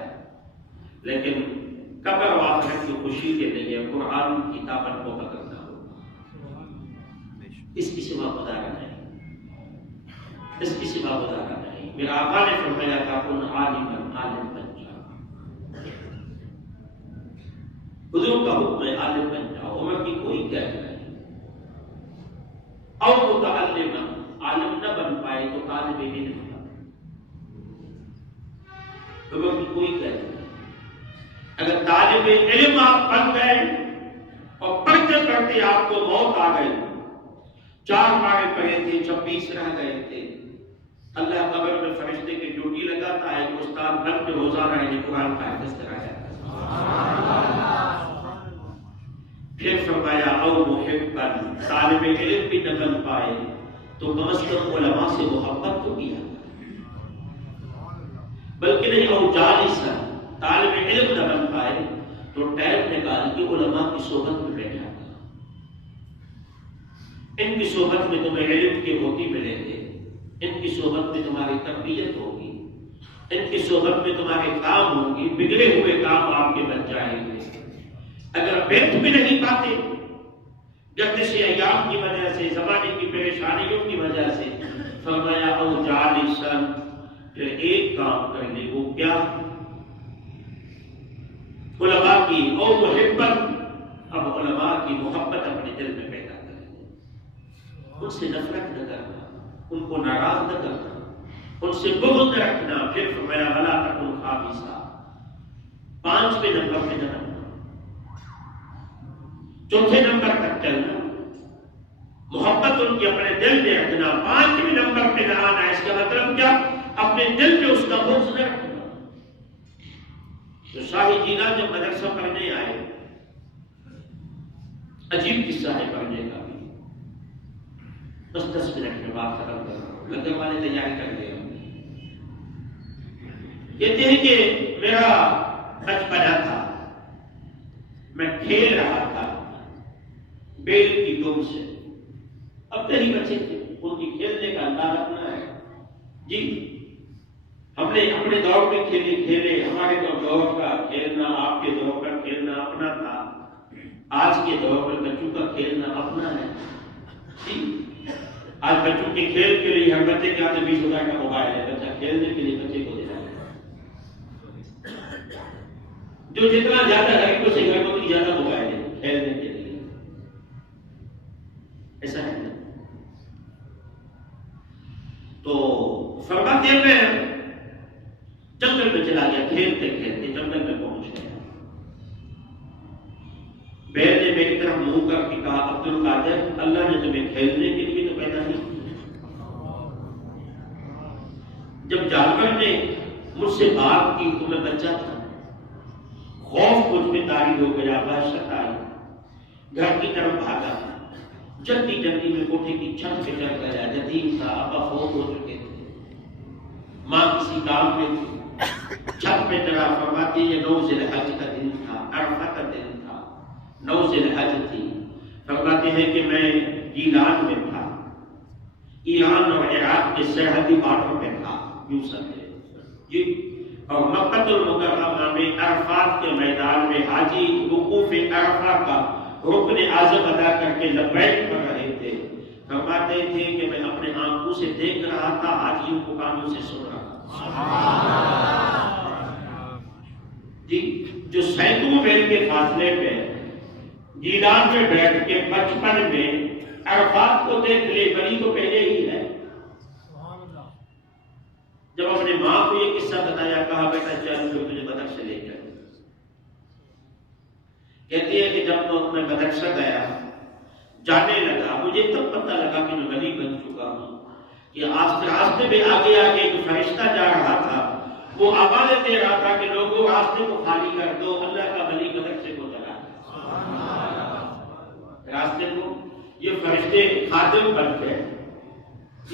لیکن قبر و آخرت کی خوشی کے لیے قرآن کی دامن کو پکڑنا ہوگا۔ اس کی سوا خدا کا نہیں، اس کی سوا خدا کا نہیں۔ میرا آقا نے فرمایا تھا کن عالما، عالم بن جا۔ حضور کا حکم ہے عالم بن جاؤ، عمر کی کوئی قید نہیں۔ اور متعلما، عالم نہ بن پائے تو طالب علم بن، عمر کی کوئی قید نہیں۔ اگر طالب علم آپ بن گئے اور پڑھتے پڑھتے آپ کو موت آ گئی، 4 پارے پڑھے تھے 26 رہ گئے تھے، اللہ قبر میں فرشتے کی ڈیوٹی لگاتا ہے کہ استاد بن کے روزانہ قرآن کا حفظ کرایا۔ پھر فرمایا او محبا، طالب علم بھی نہ بن پائے تو کم از کم علماء سے محبت تو کیا، بلکہ نہیں او جالسا، طالب علم نہ بن پائے تو ٹائم نکال کے علماء کی صحبت میں بیٹھا، ان کی صحبت میں تمہیں علم کے موتی ملیں گے، ان کی صحبت میں تمہاری تربیت ہوگی، ان کی صحبت میں تمہارے کام ہوں گی، بگڑے ہوئے کام آپ کے بن جائیں گے۔ اگر بیٹھ بھی نہیں پاتے گردش ایام کی وجہ سے، زمانے کی پریشانیوں کی وجہ سے، فرمایا او جالسا، پھر ایک کام کر لے، وہ کیا؟ علماء کی او محبت، اب علماء کی محبت اپنے دل میں پیدا کریں، ان سے نفرت نہ کرنا، ان کو ناراض نہ کرنا، ان سے بغض نہ رکھنا۔ پھر فرمایا ولا تکن خامسا، 5ویں نمبر پہ نہ رکھنا، 4تھے نمبر تک چلنا، محبت ان کی اپنے دل میں رکھنا، 5ویں نمبر پہ نہ آنا۔ اس کا مطلب کیا؟ اپنے دل میں اس کا بغض نہ رکھنا۔ تو شاہی جینا جب مدرسہ پڑھنے آئے، عجیب قصہ ہے پڑھنے کا بھی، بس 10 منٹ میں بات ختم کر رہا ہوں، لنگر والے تیاری کر لیا۔ کہتے ہیں کہ میرا بچپنا تھا، میں کھیل رہا تھا بیل کی دم سے، اب تک ہی بچے تھے، ان کی کھیلنے کا انداز اپنا ہے جی۔ ہم نے اپنے دور میں کھیلے، ہمارے دور کا کھیلنا آپ کے دور کا کھیلنا اپنا تھا، آج کے دور میں بچوں کا کھیلنا اپنا ہے جی۔ آج بچوں کے کھیل کے لیے ہر بچے کے ہاتھ 20,000 کا موبائل ہے، بچہ کھیلنے کے لیے بچے کو دینا ہے، جو جتنا زیادہ غریب سے گھر کو زیادہ موبائل ہے کھیلنے کے لیے، ایسا ہے۔ تو فرماتے ہیں میں جنگل میں چلا گیا، کھیلتے کھیلتے جنگل میں پہنچ گیا، بیل نے میری طرف منہ کر کے کہا عبد القادر، اللہ نے تمہیں کھیلنے کے لیے تو پیدا نہیں کیا۔ جب جانور نے مجھ سے بات کی تو میں بچہ تھا، خوف مجھ میں طاری ہو گیا، وحشت آئی، گھر کی طرف بھاگا، جلدی جلدی میں کوٹھے کی چھت پہ چڑھ گیا، یتیم تھا، ابا فوت ہو چکے تھے، ماں کسی کام میں تھی، چھت پہ چڑھا۔ فرماتے یہ 9 ذی الحج کا دن تھا، عرفہ کا دن تھا، 9 ذی الحج تھی۔ فرماتے ہیں کہ میں گیلان میں تھا، ایران اور عراق کے سرحدی بارڈر پہ تھا، یوں سمجھے جی، اور مکہ المکرمہ میں عرفات کے میدان میں حاجی وقوف عرفہ کا رکن اعظم ادا کر کے لبیک پڑھ رہے تھے۔ فرماتے تھے کہ میں اپنے آنکھوں سے دیکھ رہا تھا، حاجیوں کو کانوں سے سن رہا تھا جی۔ جو سینکڑوں میل کے فاصلے پہ گیلان میں بیٹھ کے بچپن میں عرفات کو دیکھ لے، ولی تو پہلے ہی ہے. جب اپنے ماں کو یہ قصہ بتایا، کہا بیٹا چل جو تجھے بدخشاں سے لے جائے. کہتی ہے کہ جب میں بدخشاں گیا، جانے لگا، مجھے تب پتہ لگا کہ میں ولی بن چکا ہوں کہ راستے میں آگے آگے ایک فرشتہ جا رہا تھا، وہ آوازیں دے رہا تھا کہ لوگوں راستے کو خالی کر دو، اللہ کا ولی بدخشاں کو چلا راستے کو. یہ فرشتے خادم بن کے،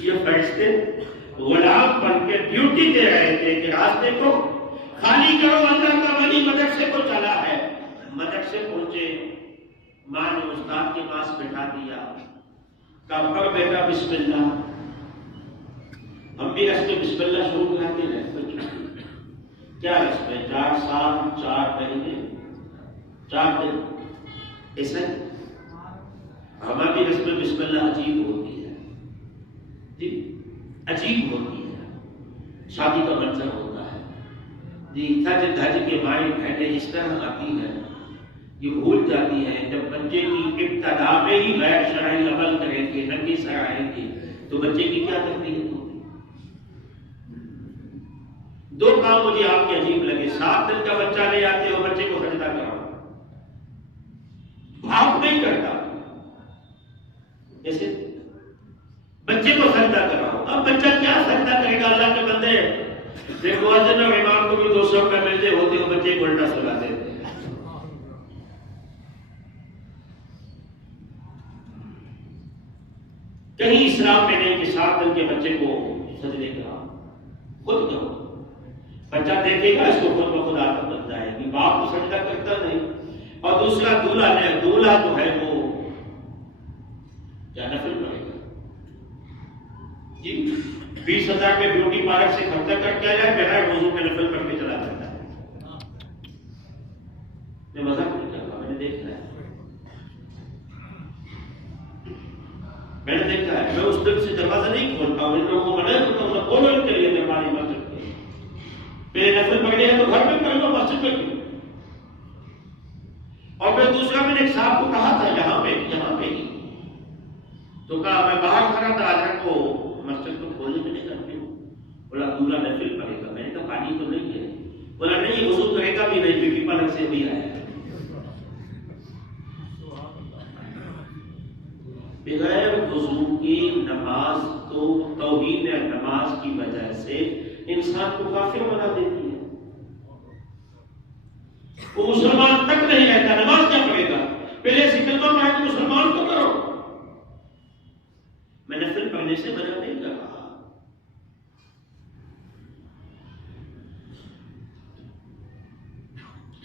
یہ فرشتے غلام بن کے ڈیوٹی دے رہے تھے کہ راستے کو خالی کرو، اللہ کا ولی مدرسے کو چلا ہے. مدرسے پہنچے، ماں نے استاد کے پاس بٹھا دیا، کہا پڑھ بیٹا بسم اللہ. ہم بھی رسم بسم اللہ شروع کراتے رہے. کیا رسم ہے؟ 4 سال 4 مہینے 4 دن، ایسا ہماری رسم بسم اللہ عجیب ہوتی ہے جی، عجیب ہوتی ہے. شادی کا منظر ہوتا ہے جی، تھج دھج کے مائیں بہنیں اس طرح آتی ہیں، یہ بھول جاتی ہیں. جب بچے کی ابتدا میں ہی غیر شرعی عمل کریں گے، ننگی سر آئیں گے، تو بچے کی کیا تربیت ہوگی؟ 2 کام مجھے آپ کے عجیب لگے. 7 دن کا بچہ لے آتے ہو، بچے کو سجدہ کراؤ، باپ نہیں کرتا، ایسے بچے کو سجدہ کراؤ. اب بچہ کیا سجدہ کرے گا؟ اللہ کے بندے دیکھو، اجن اور امام کو بھی 200 روپے ملتے ہوتے ہو، بچے کو الٹا سلا دیتے. کہیں اسلام میں نہیں کہ 7 دن کے بچے کو سجدے کراؤ، خود کرو. بچہ دیکھے گا، اس کو خود بخود عادت بن جائے گی. باپ کو سجدہ کرتا نہیں. اور دوسرا دولہا جو ہے وہ کیا نفل پڑے گا جی. 20,000 میں بیوٹی پارلر سے خرچہ کر کے آیا، بغیر وضو کے نفل پڑھ کے چلا جاتا ہے. میں مذاق نہیں کر رہا، میں نے دیکھا ہے، میں نے دیکھا ہے. میں اس دن سے دروازہ نہیں کھولتا ہوں، ان لوگوں کو منع کرتا ہوں، کھولو ان کے لیے درباری مسجد کے. میرے نفل پڑھنے ہیں تو گھر میں پڑھ لو، مسجد میں کیوں؟ اور پھر دوسرا میں نے ایک صاحب کو کہا تھا یہاں پہ ہی، تو کہا میں باہر کھڑا تھا، آج کو مسجد کو کھولنے میں نہیں کرتی ہوں. بولا دولہا نفل پڑھے گا. میں نے کہا پانی تو نہیں ہے. بولا نہیں، وضو کرے گا بھی نہیں، بیوٹی پارلر سے بھی آیا. بغیر وضو کی نماز تو توہین نماز کی وجہ سے انسان کو کافر بنا دیتی ہے. وہ مسلمان تک نہیں رہتا، نماز کیا پڑھے گا؟ پہلے سے کلمہ پڑھا کہ مسلمان تو کرو. میں نفل پڑھنے سے منع نہیں کر رہا.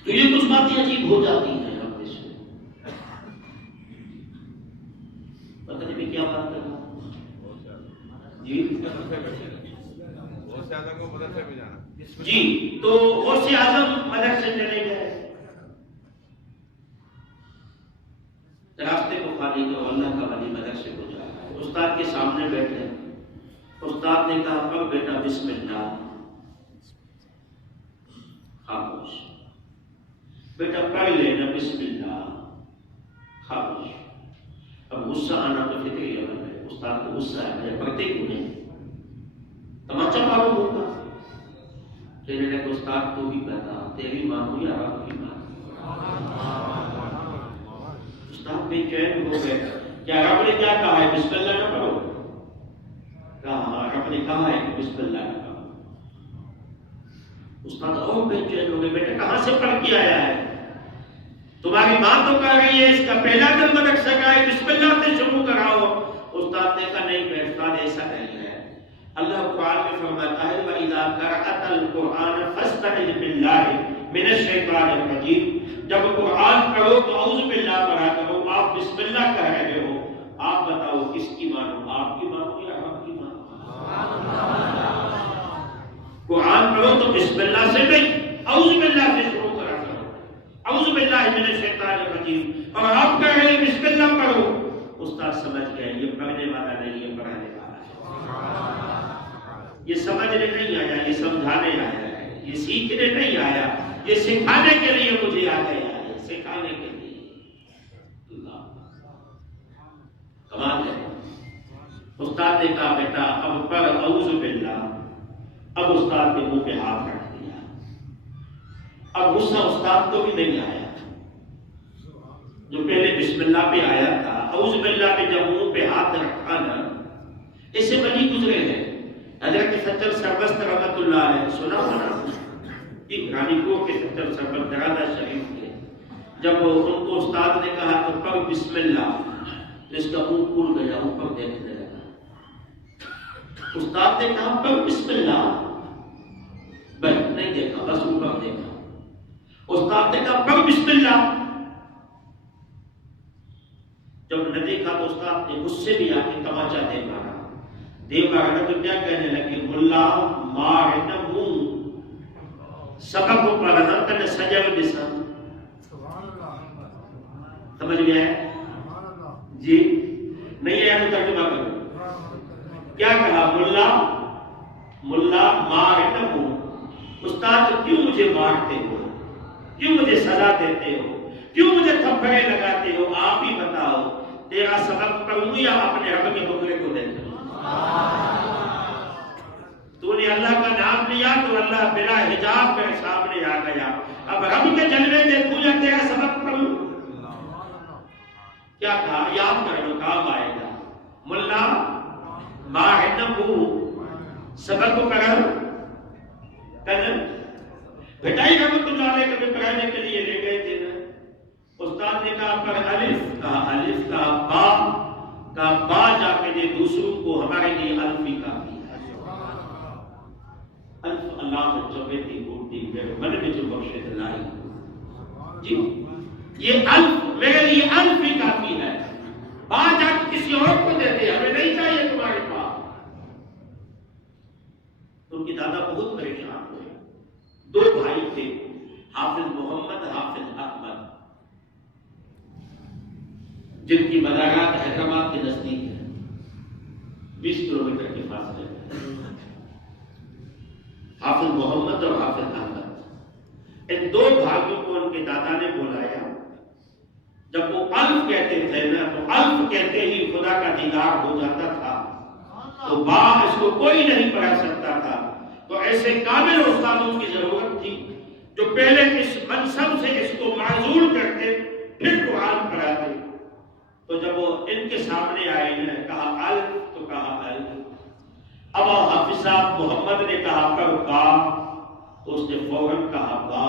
تو یہ کچھ باتیں عجیب ہو جاتی ہیں ہم میں سے. پتہ نہیں میں کیا بات کر رہا ہوں جی. تو غوث اعظم مدرسے چلے گئے. راستے کو خالی کرو، اللہ کا ولی مدرسے کو جا رہا ہے. استاد کے سامنے بیٹھے، استاد نے کہا پڑھ بیٹا بسم اللہ. خاموش. بیٹا پڑھ لینا بسم اللہ. خاموش. اب غصہ آنا تو فطری عمل ہے. استاد کو غصہ آیا، پڑھتے کیوں نہیں؟ تماچا مارو ہوگا. کہنے لگے استاد تو بھی بتا، تیری ماں کو یا رب کی ماں؟ استاد بے چین ہو گئے. کیا رب نے کیا کہا ہے بسم اللہ نہ پڑھو؟ کہا ہاں رب نے کہا ہے کہ بسم اللہ نہ پڑھو. استاد اور بے چین ہو گئے. بیٹا کہاں سے پڑھ کے آیا ہے؟ تمہاری ماں تو کہہ رہی ہے اس کا پہلا دن مدرسہ کا ہے، بسم اللہ سے شروع کراؤ. استاد نے کہا نہیں میں استاد ایسا نہیں ہے. اللہ قرآن میں فرماتا ہے وَإِذَا قَرَأْتَ الْقُرْآنَ فَاسْتَعِذْ بِاللَّهِ مِنَ الشَّيْطَانِ الرَّجِيمِ. جب قرآن پڑھو تو اعوذ باللہ پڑھا کرو. آپ بسم اللہ کہہ رہے ہو، آپ بتاؤ کس کی مانو؟ آپ کی مانو یا رب کی مانو؟ قرآن پڑھو تو بسم اللہ سے نہیں، اعوذ باللہ سے شروع کرا کرو. اعوذ باللہ من الشیطان الرجیم. اور آپ کہہ رہے ہیں بسم اللہ پڑھو. استاد سمجھ گئے یہ پڑھنے والا نہیں، یہ پڑھانے والا ہے. یہ سمجھنے نہیں آیا، یہ سمجھانے آیا ہے. یہ سیکھنے نہیں آیا، یہ سکھانے کے لیے مجھے آ گیا ہے، سکھانے کے لیے۔ اللہ کمال ہے۔ استاد نے کہا بیٹا اب پر اعوذ باللہ، اب استاد کے منہ پہ ہاتھ رکھ دیا۔ اب غصہ استاد کو بھی نہیں آیا، جو پہلے بسم اللہ پہ آیا تھا، اعوذ باللہ پہ جب منہ پہ ہاتھ رکھا نا، اس سے بلی گزرے ہیں حضرت سچر سربست رحمت اللہ علیہ، سنا ہونا ایک رانی کو کے سچر سربست درادہ شریف تھے، جب ان کو استاد نے کہا کہ پڑھ بسم اللہ، تو اس کا منہ کھل گیا، اوپر دیکھنے لگا۔ استاد نے کہا پڑھ بسم اللہ، بس نہیں دیکھا، بس اوپر دیکھا۔ استاد نے کہا پڑھ بسم اللہ، جب نہ دیکھا تو استاد نے غصے بھی آ کے تماچا دے مارا تو کیا کہنے لگی، ملا مار نہ منہ سبق کو پڑھنا تن سجل بسم، سمجھ گیا ہے جی؟ نہیں ہے تو ترجمہ کرو، کیا کہا، ملا مار نہ منہ، استاد کیوں مجھے مارتے ہو، کیوں مجھے سزا دیتے ہو، کیوں مجھے تھپڑے لگاتے ہو، آپ ہی بتاؤ، تیرا سبق پڑھوں یا اپنے رب کے بکرے کو دیکھوں؟ تو نے اللہ کا نام لیا تو اللہ بلا حجاب میرے سامنے آ گیا، اب رب کے جلوے دیکھوں یا تیرا سبق پڑھوں؟ کیا کہا، یاد کر لو، کام آئے گا، ملا ماہنبو سبق کو پڑھو کن بھٹائی رحمت اللہ علیہ کبھی پڑھانے کے لیے لے گئے تھے نا، استاد نے کہا پر الف کا با جا کے دے دوسروں کو، ہمارے لیے الف ہی کافی ہے۔ الف اللہ میں چوبے تھی گھوٹی میرے من میں جو بخشے دلائی جی، یہ الف میرے لیے الف ہی کافی ہے، با جا کے کسی اور کو دے دے، ہمیں نہیں چاہیے تمہارے پاس۔ ان کی دادا بہت پریشان ہوئے، دو بھائی تھے، حافظ محمد، حافظ احمد، جن کی مزارات حیدرآباد کے نزدیک ہے، 20 کلومیٹر کے فاصلے میں، حافظ محمد اور حافظ احمد، ان دو بھائیوں کو ان کے دادا نے بلایا۔ جب وہ الف کہتے تھے نا تو الف کہتے ہی خدا کا دیدار ہو جاتا تھا، تو با اس کو کوئی نہیں پڑھا سکتا تھا، تو ایسے کامل استادوں کی ضرورت تھی جو پہلے اس منصب سے اس کو معزول کرتے پھر قرآن پڑھاتے۔ تو جب وہ ان کے سامنے آئے نے کہا الف تو کہا الف، اب حافظ صاحب محمد نے کہا پر با، تو اس نے فوراً کہا با،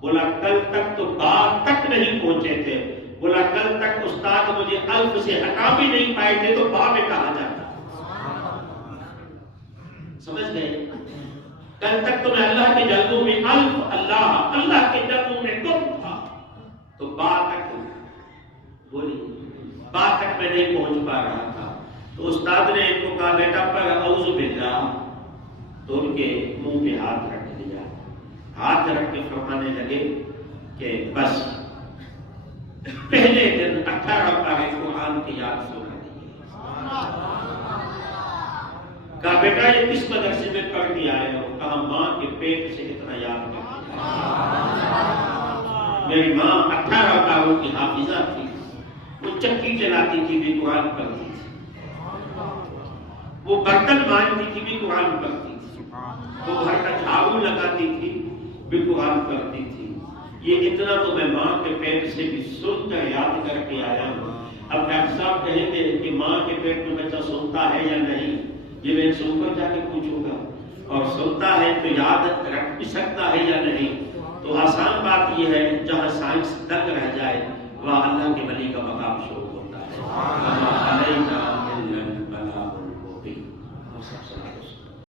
بولا کل تک تو با تک نہیں پہنچے تھے، بولا کل تک استاد مجھے الف سے ہٹا بھی نہیں پائے تھے تو با میں کہا جاتا، سمجھ گئے؟ کل تک تو میں اللہ کے جلووں میں الف اللہ، اللہ کے جلووں میں تم تھا، تو با تک بولی با تک میں نہیں پہنچ پا رہا تھا۔ تو استاد نے ان کو کہا بیٹا پر اعوذ باللہ، تو ان کے منہ پہ ہاتھ رکھ دیا، ہاتھ رکھ کے فرمانے لگے کہ بس پہلے دن 18 پارے قرآن کی یاد سنا دیجیے۔ کہا بیٹا یہ کس مدرسے میں پڑھ کے آئے ہو؟ کہا ماں کے پیٹ سے اتنا یاد کر، میری ماں 18 پاروں کی حافظہ تھی، وہ چکی چلاتی تھی بھی قرآن پڑھتی تھی، وہ برتن مانجتی تھی بھی قرآن پڑھتی تھی، وہ گھر کا جھاڑو لگاتی تھی بھی قرآن پڑھتی تھی۔ یہ اتنا تو میں ماں کے پیٹ سے بھی سن کر یاد کر کے آیا ہوں۔ اب ڈاکٹر صاحب کہیں گے کہ ماں کے پیٹ میں بچہ سنتا ہے یا نہیں، یہ میں سن کر جا کے پوچھوں گا، اور سنتا ہے تو یاد رکھ بھی سکتا ہے یا نہیں؟ تو آسان بات یہ ہے جہاں سائنس دنگ رہ جائے وہاں اللہ کے ولی کا مقام شروع ہوتا ہے۔